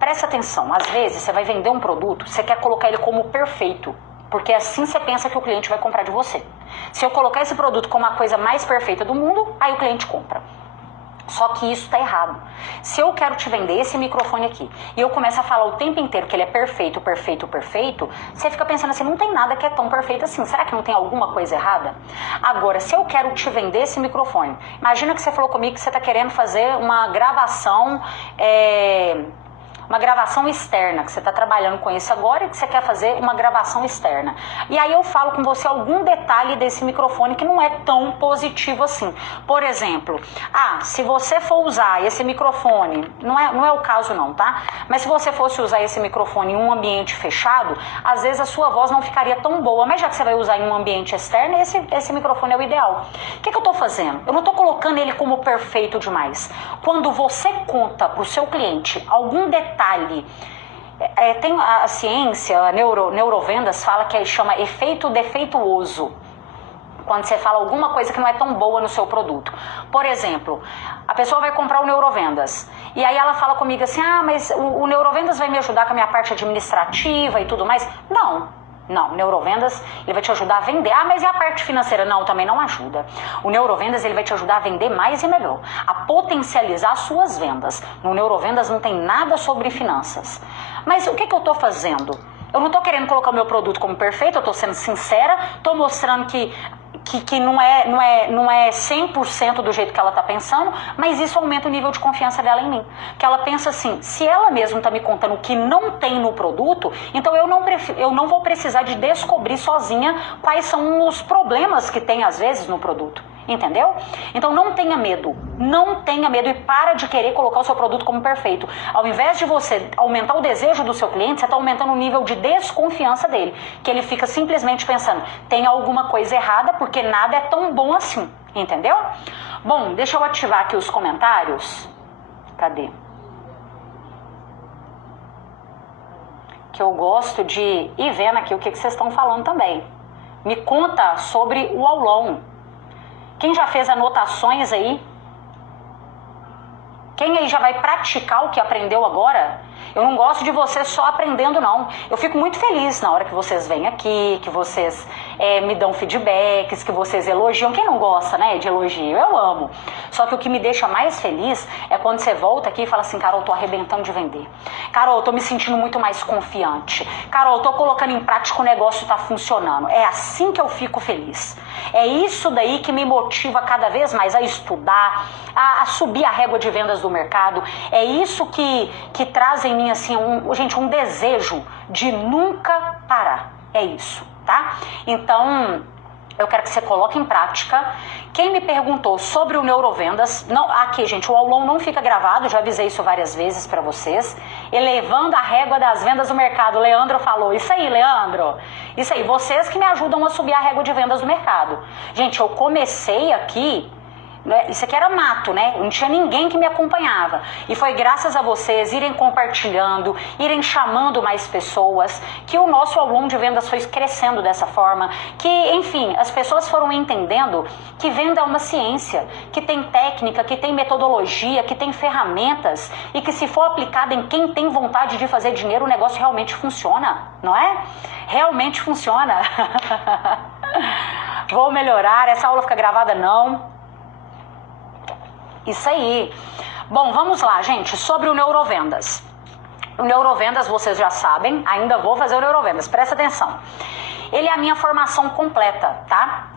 Presta atenção, às vezes você vai vender um produto, você quer colocar ele como perfeito, porque assim você pensa que o cliente vai comprar de você. Se eu colocar esse produto como a coisa mais perfeita do mundo, aí o cliente compra. Só que isso tá errado. Se eu quero te vender esse microfone aqui e eu começo a falar o tempo inteiro que ele é perfeito, perfeito, perfeito, você fica pensando assim, não tem nada que é tão perfeito assim. Será que não tem alguma coisa errada? Agora, se eu quero te vender esse microfone, imagina que você falou comigo que você tá querendo fazer uma gravação uma gravação externa, que você está trabalhando com isso agora e que você quer fazer uma gravação externa. E aí eu falo com você algum detalhe desse microfone que não é tão positivo assim. Por exemplo, se você for usar esse microfone, não é o caso não, tá? Mas se você fosse usar esse microfone em um ambiente fechado, às vezes a sua voz não ficaria tão boa, mas já que você vai usar em um ambiente externo, esse microfone é o ideal. O que eu tô fazendo? Eu não tô colocando ele como perfeito demais. Quando você conta para o seu cliente algum detalhe, tem a ciência, a neurovendas fala que chama efeito defeituoso, quando você fala alguma coisa que não é tão boa no seu produto. Por exemplo, a pessoa vai comprar o neurovendas e aí ela fala comigo assim, mas o neurovendas vai me ajudar com a minha parte administrativa e tudo mais. Não, neurovendas, ele vai te ajudar a vender. Mas e a parte financeira? Não, também não ajuda. O neurovendas, ele vai te ajudar a vender mais e melhor, a potencializar as suas vendas. No neurovendas não tem nada sobre finanças. Mas o que eu tô fazendo? Eu não tô querendo colocar o meu produto como perfeito, eu tô sendo sincera, tô mostrando que não é 100% do jeito que ela tá pensando, mas isso aumenta o nível de confiança dela em mim. Que ela pensa assim, se ela mesma tá me contando o que não tem no produto, então eu não vou precisar de descobrir sozinha quais são os problemas que tem às vezes no produto. Entendeu? Então não tenha medo e para de querer colocar o seu produto como perfeito. Ao invés de você aumentar o desejo do seu cliente, você está aumentando o nível de desconfiança dele, que ele fica simplesmente pensando, tem alguma coisa errada porque nada é tão bom assim, entendeu? Bom, deixa eu ativar aqui os comentários. Cadê? Que eu gosto de ir vendo aqui o que vocês estão falando também. Me conta sobre o aulão. Quem já fez anotações aí? Quem aí já vai praticar o que aprendeu agora? Eu não gosto de vocês só aprendendo, não. Eu fico muito feliz na hora que vocês vêm aqui, que vocês me dão feedbacks, que vocês elogiam. Quem não gosta, né, de elogio? Eu amo. Só que o que me deixa mais feliz é quando você volta aqui e fala assim, Carol, tô arrebentando de vender. Carol, tô me sentindo muito mais confiante. Carol, tô colocando em prática, o negócio tá funcionando. É assim que eu fico feliz. É isso daí que me motiva cada vez mais a estudar, a subir a régua de vendas do mercado. É isso que traz em mim assim, um desejo de nunca parar. É isso, tá? Então, eu quero que você coloque em prática. Quem me perguntou sobre o neurovendas, aqui, gente, o aulão não fica gravado, já avisei isso várias vezes para vocês. Elevando a régua das vendas do mercado, o Leandro falou. Isso aí, Leandro. Isso aí, vocês que me ajudam a subir a régua de vendas do mercado. Gente, eu comecei aqui, isso aqui era mato, né? Não tinha ninguém que me acompanhava. E foi graças a vocês irem compartilhando, irem chamando mais pessoas, que o nosso aluno de vendas foi crescendo dessa forma. Que, enfim, as pessoas foram entendendo que venda é uma ciência, que tem técnica, que tem metodologia, que tem ferramentas e que se for aplicada em quem tem vontade de fazer dinheiro, o negócio realmente funciona, não é? Realmente funciona. Vou melhorar, essa aula fica gravada não. Isso aí. Bom, vamos lá, gente, sobre o neurovendas. O neurovendas, vocês já sabem, ainda vou fazer o neurovendas, presta atenção. Ele é a minha formação completa, tá?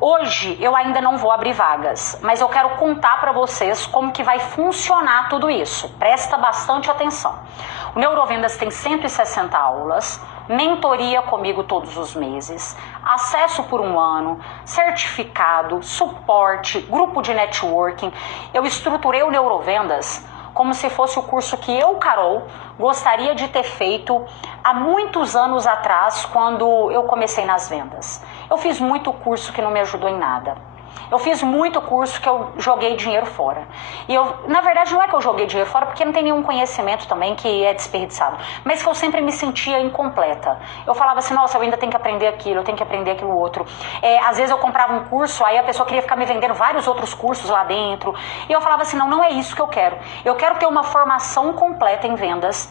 Hoje eu ainda não vou abrir vagas, mas eu quero contar para vocês como que vai funcionar tudo isso. Presta bastante atenção. O neurovendas tem 160 aulas, mentoria comigo todos os meses, acesso por 1 ano, certificado, suporte, grupo de networking. Eu estruturei o neurovendas como se fosse o curso que eu, Carol, gostaria de ter feito há muitos anos atrás, quando eu comecei nas vendas. Eu fiz muito curso que não me ajudou em nada. Eu fiz muito curso que eu joguei dinheiro fora. E na verdade, não é que eu joguei dinheiro fora, porque não tem nenhum conhecimento também que é desperdiçado. Mas que eu sempre me sentia incompleta. Eu falava assim, nossa, eu ainda tenho que aprender aquilo, eu tenho que aprender aquilo outro. Às vezes eu comprava um curso, aí a pessoa queria ficar me vendendo vários outros cursos lá dentro. E eu falava assim, não é isso que eu quero. Eu quero ter uma formação completa em vendas.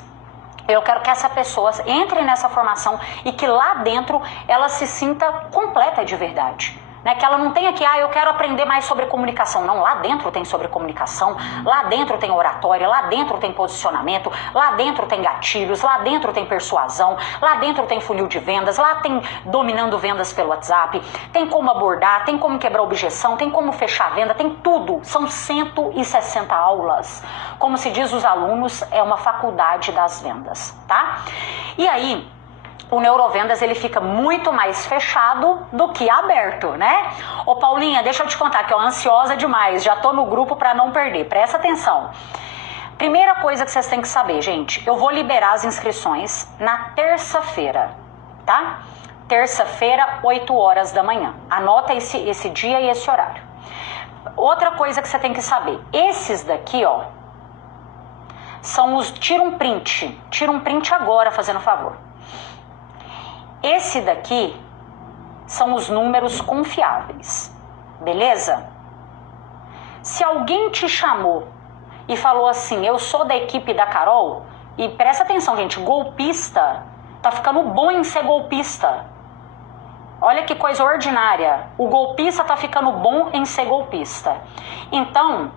Eu quero que essa pessoa entre nessa formação e que lá dentro ela se sinta completa de verdade. né? Que ela não tenha que, eu quero aprender mais sobre comunicação. Não, lá dentro tem sobre comunicação, lá dentro tem oratória, lá dentro tem posicionamento, lá dentro tem gatilhos, lá dentro tem persuasão, lá dentro tem funil de vendas, lá tem dominando vendas pelo WhatsApp, tem como abordar, tem como quebrar objeção, tem como fechar a venda, tem tudo. São 160 aulas. Como se diz os alunos, é uma faculdade das vendas, tá? E aí, o Neurovendas, ele fica muito mais fechado do que aberto, né? Ô Paulinha, deixa eu te contar que eu ansiosa demais, já tô no grupo para não perder, presta atenção. Primeira coisa que vocês têm que saber, gente, eu vou liberar as inscrições na terça-feira, tá? Terça-feira, 8 horas da manhã. Anota esse dia e esse horário. Outra coisa que você tem que saber, esses daqui, ó, são os... Tira um print agora, fazendo favor. Esse daqui são os números confiáveis, beleza? Se alguém te chamou e falou assim, eu sou da equipe da Carol, e presta atenção, gente, golpista, tá ficando bom em ser golpista. Olha que coisa ordinária, o golpista tá ficando bom em ser golpista. Então,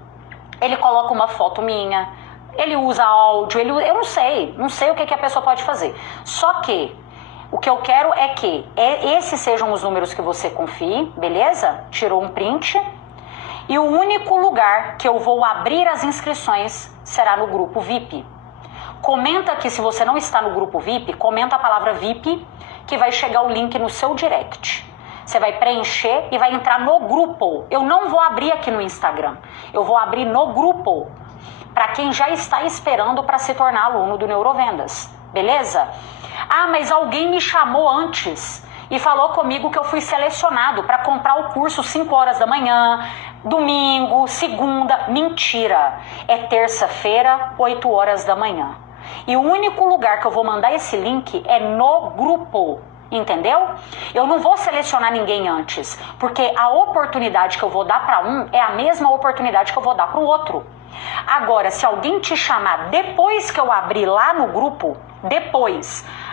ele coloca uma foto minha, ele usa áudio, eu não sei o que a pessoa pode fazer. Só que o que eu quero é que esses sejam os números que você confie, beleza? Tirou um print. E o único lugar que eu vou abrir as inscrições será no grupo VIP. Comenta aqui, se você não está no grupo VIP, comenta a palavra VIP, que vai chegar o link no seu direct. Você vai preencher e vai entrar no grupo. Eu não vou abrir aqui no Instagram, eu vou abrir no grupo, para quem já está esperando para se tornar aluno do Neurovendas, beleza? Mas alguém me chamou antes e falou comigo que eu fui selecionado para comprar o curso 5 horas da manhã, domingo, segunda. Mentira! É terça-feira, 8 horas da manhã. E o único lugar que eu vou mandar esse link é no grupo, entendeu? Eu não vou selecionar ninguém antes, porque a oportunidade que eu vou dar para um é a mesma oportunidade que eu vou dar para o outro. Agora, se alguém te chamar depois que eu abrir lá no grupo,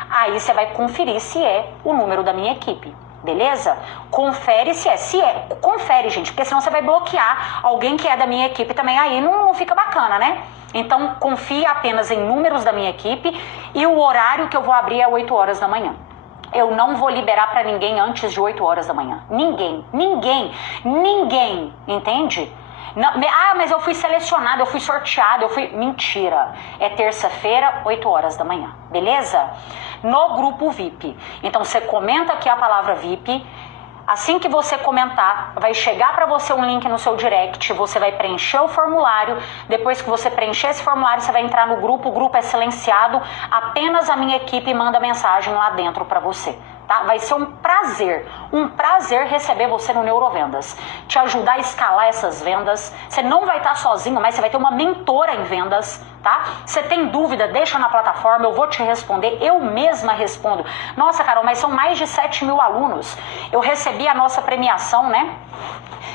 aí você vai conferir se é o número da minha equipe, beleza? Confere se é, confere, gente, porque senão você vai bloquear alguém que é da minha equipe também, aí não fica bacana, né? Então, confie apenas em números da minha equipe e o horário que eu vou abrir é 8 horas da manhã. Eu não vou liberar para ninguém antes de 8 horas da manhã. Ninguém, entende? Não, mas eu fui selecionado, eu fui sorteado, Mentira. É terça-feira, 8 horas da manhã, beleza? No grupo VIP. Então você comenta aqui a palavra VIP. Assim que você comentar, vai chegar para você um link no seu direct, você vai preencher o formulário. Depois que você preencher esse formulário, você vai entrar no grupo, o grupo é silenciado, apenas a minha equipe manda mensagem lá dentro para você. Tá? Vai ser um prazer receber você no Neurovendas, te ajudar a escalar essas vendas. Você não vai estar sozinho, mas você vai ter uma mentora em vendas, tá? Você tem dúvida, deixa na plataforma, eu vou te responder, eu mesma respondo. Nossa, Carol, mas são mais de 7.000 alunos. Eu recebi a nossa premiação, né?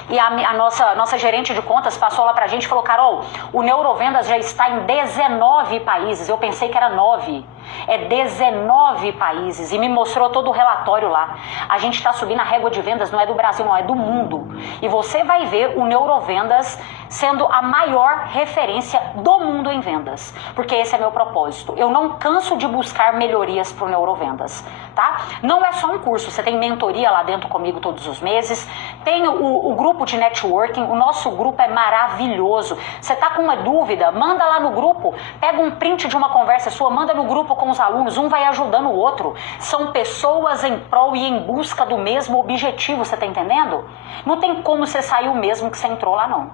E a nossa gerente de contas passou lá pra gente e falou, Carol, o Neurovendas já está em 19 países. Eu pensei que era 9. É 19 países. E me mostrou todo o relatório lá. A gente está subindo a régua de vendas, não é do Brasil, não, é do mundo. E você vai ver o Neurovendas sendo a maior referência do mundo em vendas. Porque esse é meu propósito. Eu não canso de buscar melhorias pro Neurovendas, tá? Não é só um curso, você tem mentoria lá dentro comigo todos os meses. Tem o grupo de networking, o nosso grupo é maravilhoso. Você tá com uma dúvida, manda lá no grupo, pega um print de uma conversa sua, manda no grupo com os alunos, um vai ajudando o outro. São pessoas em prol e em busca do mesmo objetivo, você tá entendendo? Não tem como você sair o mesmo que você entrou lá, não.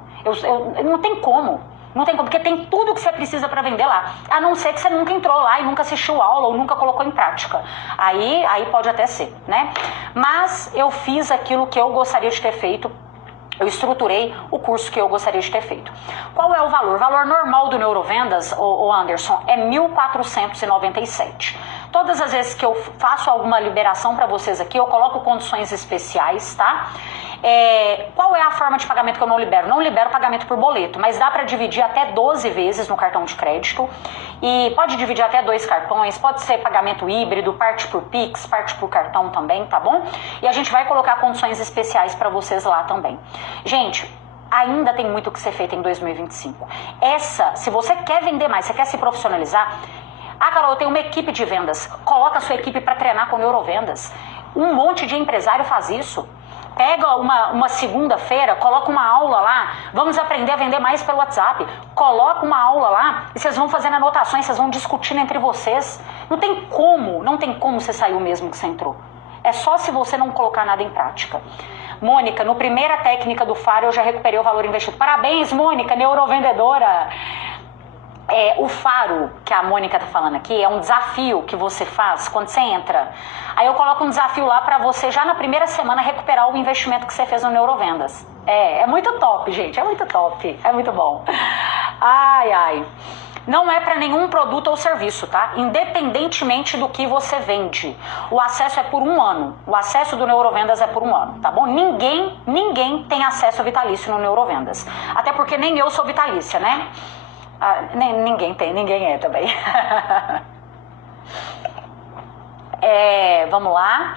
Não tem como. Não tem como, porque tem tudo que você precisa para vender lá. A não ser que você nunca entrou lá e nunca assistiu aula ou nunca colocou em prática. Aí pode até ser, né? Mas eu fiz aquilo que eu gostaria de ter feito. Eu estruturei o curso que eu gostaria de ter feito. Qual é o valor? O valor normal do Neurovendas, o Anderson, é R$ 1.497. Todas as vezes que eu faço alguma liberação para vocês aqui, eu coloco condições especiais, tá? Qual é a forma de pagamento que eu não libero? Não libero pagamento por boleto, mas dá para dividir até 12 vezes no cartão de crédito e pode dividir até 2 cartões, pode ser pagamento híbrido, parte por Pix, parte por cartão também, tá bom? E a gente vai colocar condições especiais para vocês lá também. Gente, ainda tem muito que ser feito em 2025. Se você quer vender mais, você quer se profissionalizar, Carol, eu tenho uma equipe de vendas. Coloca a sua equipe para treinar com neurovendas. Um monte de empresário faz isso. Pega uma segunda-feira, coloca uma aula lá, vamos aprender a vender mais pelo WhatsApp. Coloca uma aula lá e vocês vão fazendo anotações, vocês vão discutindo entre vocês. Não tem como você sair o mesmo que você entrou. É só se você não colocar nada em prática. Mônica, no primeira técnica do FARO eu já recuperei o valor investido. Parabéns, Mônica, neurovendedora. O FARO, que a Mônica tá falando aqui, é um desafio que você faz quando você entra. Aí eu coloco um desafio lá para você já na primeira semana recuperar o investimento que você fez no Neurovendas. É muito top, gente, é muito top, é muito bom. Ai. Não é para nenhum produto ou serviço, tá? Independentemente do que você vende. O acesso é por 1 ano. O acesso do Neurovendas é por 1 ano, tá bom? Ninguém tem acesso vitalício no Neurovendas. Até porque nem eu sou vitalícia, né? Ninguém é também. Vamos lá.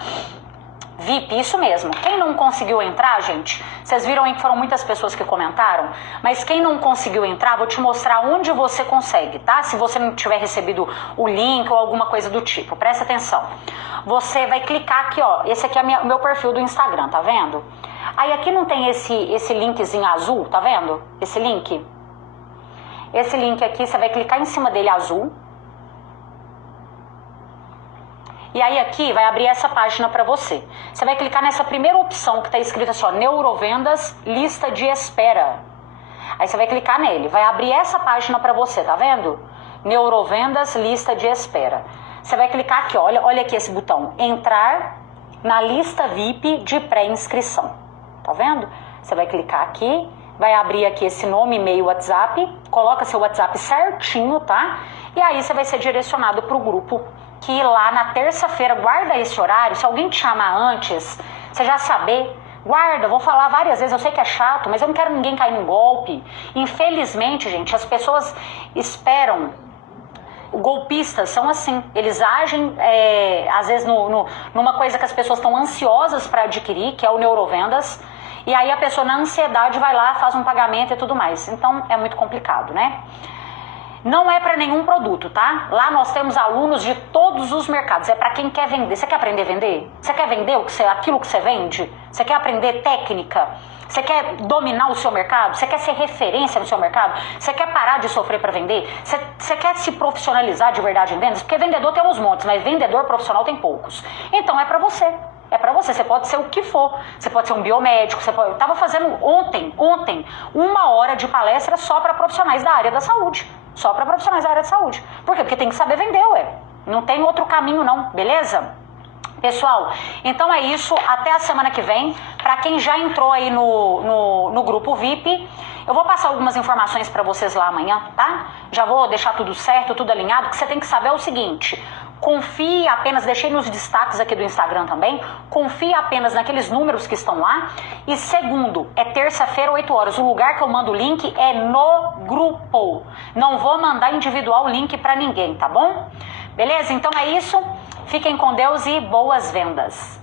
VIP, isso mesmo. Quem não conseguiu entrar, gente, vocês viram aí que foram muitas pessoas que comentaram, mas quem não conseguiu entrar, vou te mostrar onde você consegue, tá? Se você não tiver recebido o link ou alguma coisa do tipo, presta atenção. Você vai clicar aqui, ó, esse aqui é o meu perfil do Instagram, tá vendo? Aí aqui não tem esse linkzinho azul, tá vendo? Esse link? Esse link aqui, você vai clicar em cima dele azul. E aí aqui vai abrir essa página para você. Você vai clicar nessa primeira opção que está escrita assim, ó, Neurovendas, lista de espera. Aí você vai clicar nele, vai abrir essa página para você, tá vendo? Neurovendas, lista de espera. Você vai clicar aqui, ó, olha aqui esse botão, entrar na lista VIP de pré-inscrição. Tá vendo? Você vai clicar aqui, vai abrir aqui esse nome, e-mail, WhatsApp, coloca seu WhatsApp certinho, tá? E aí você vai ser direcionado para o grupo que lá na terça-feira, guarda esse horário, se alguém te chamar antes, você já saber, guarda, vou falar várias vezes, eu sei que é chato, mas eu não quero ninguém cair num golpe. Infelizmente, gente, as pessoas esperam, golpistas são assim, eles agem às vezes numa coisa que as pessoas estão ansiosas para adquirir, que é o Neurovendas, e aí a pessoa na ansiedade vai lá, faz um pagamento e tudo mais, então é muito complicado, né? Não é para nenhum produto, tá? Lá nós temos alunos de todos os mercados. É para quem quer vender. Você quer aprender a vender? Você quer vender aquilo que você vende? Você quer aprender técnica? Você quer dominar o seu mercado? Você quer ser referência no seu mercado? Você quer parar de sofrer para vender? Você quer se profissionalizar de verdade em vendas? Porque vendedor tem uns montes, mas vendedor profissional tem poucos. Então é para você. É para você pode ser o que for. Você pode ser um biomédico. Eu estava fazendo ontem 1 hora de palestra só para profissionais da área da saúde. Só para profissionais da área de saúde. Por quê? Porque tem que saber vender, ué. Não tem outro caminho não, beleza? Pessoal, então é isso. Até a semana que vem. Para quem já entrou aí no grupo VIP, eu vou passar algumas informações para vocês lá amanhã, tá? Já vou deixar tudo certo, tudo alinhado. O que você tem que saber é o seguinte... Confie apenas, deixei nos destaques aqui do Instagram também, confie apenas naqueles números que estão lá. E segundo, é terça-feira, 8 horas. O lugar que eu mando o link é no grupo. Não vou mandar individual o link para ninguém, tá bom? Beleza? Então é isso. Fiquem com Deus e boas vendas.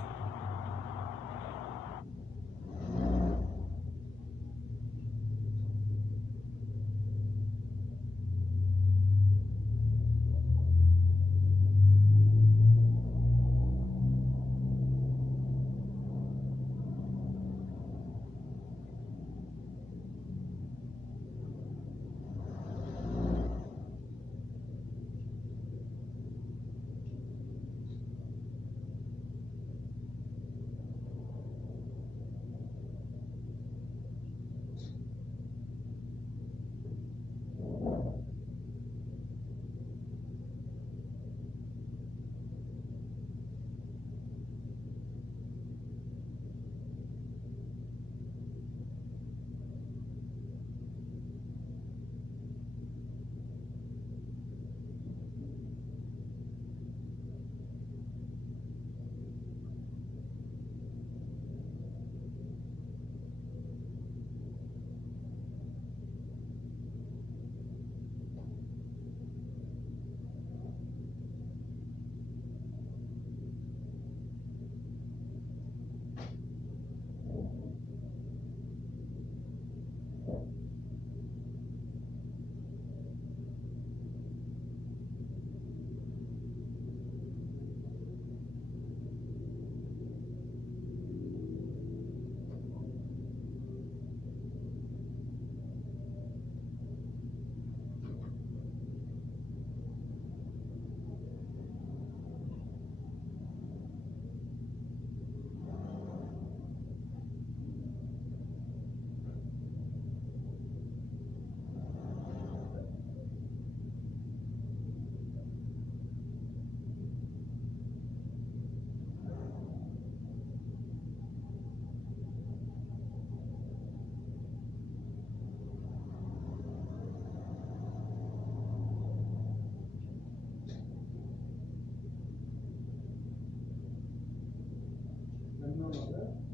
não, né?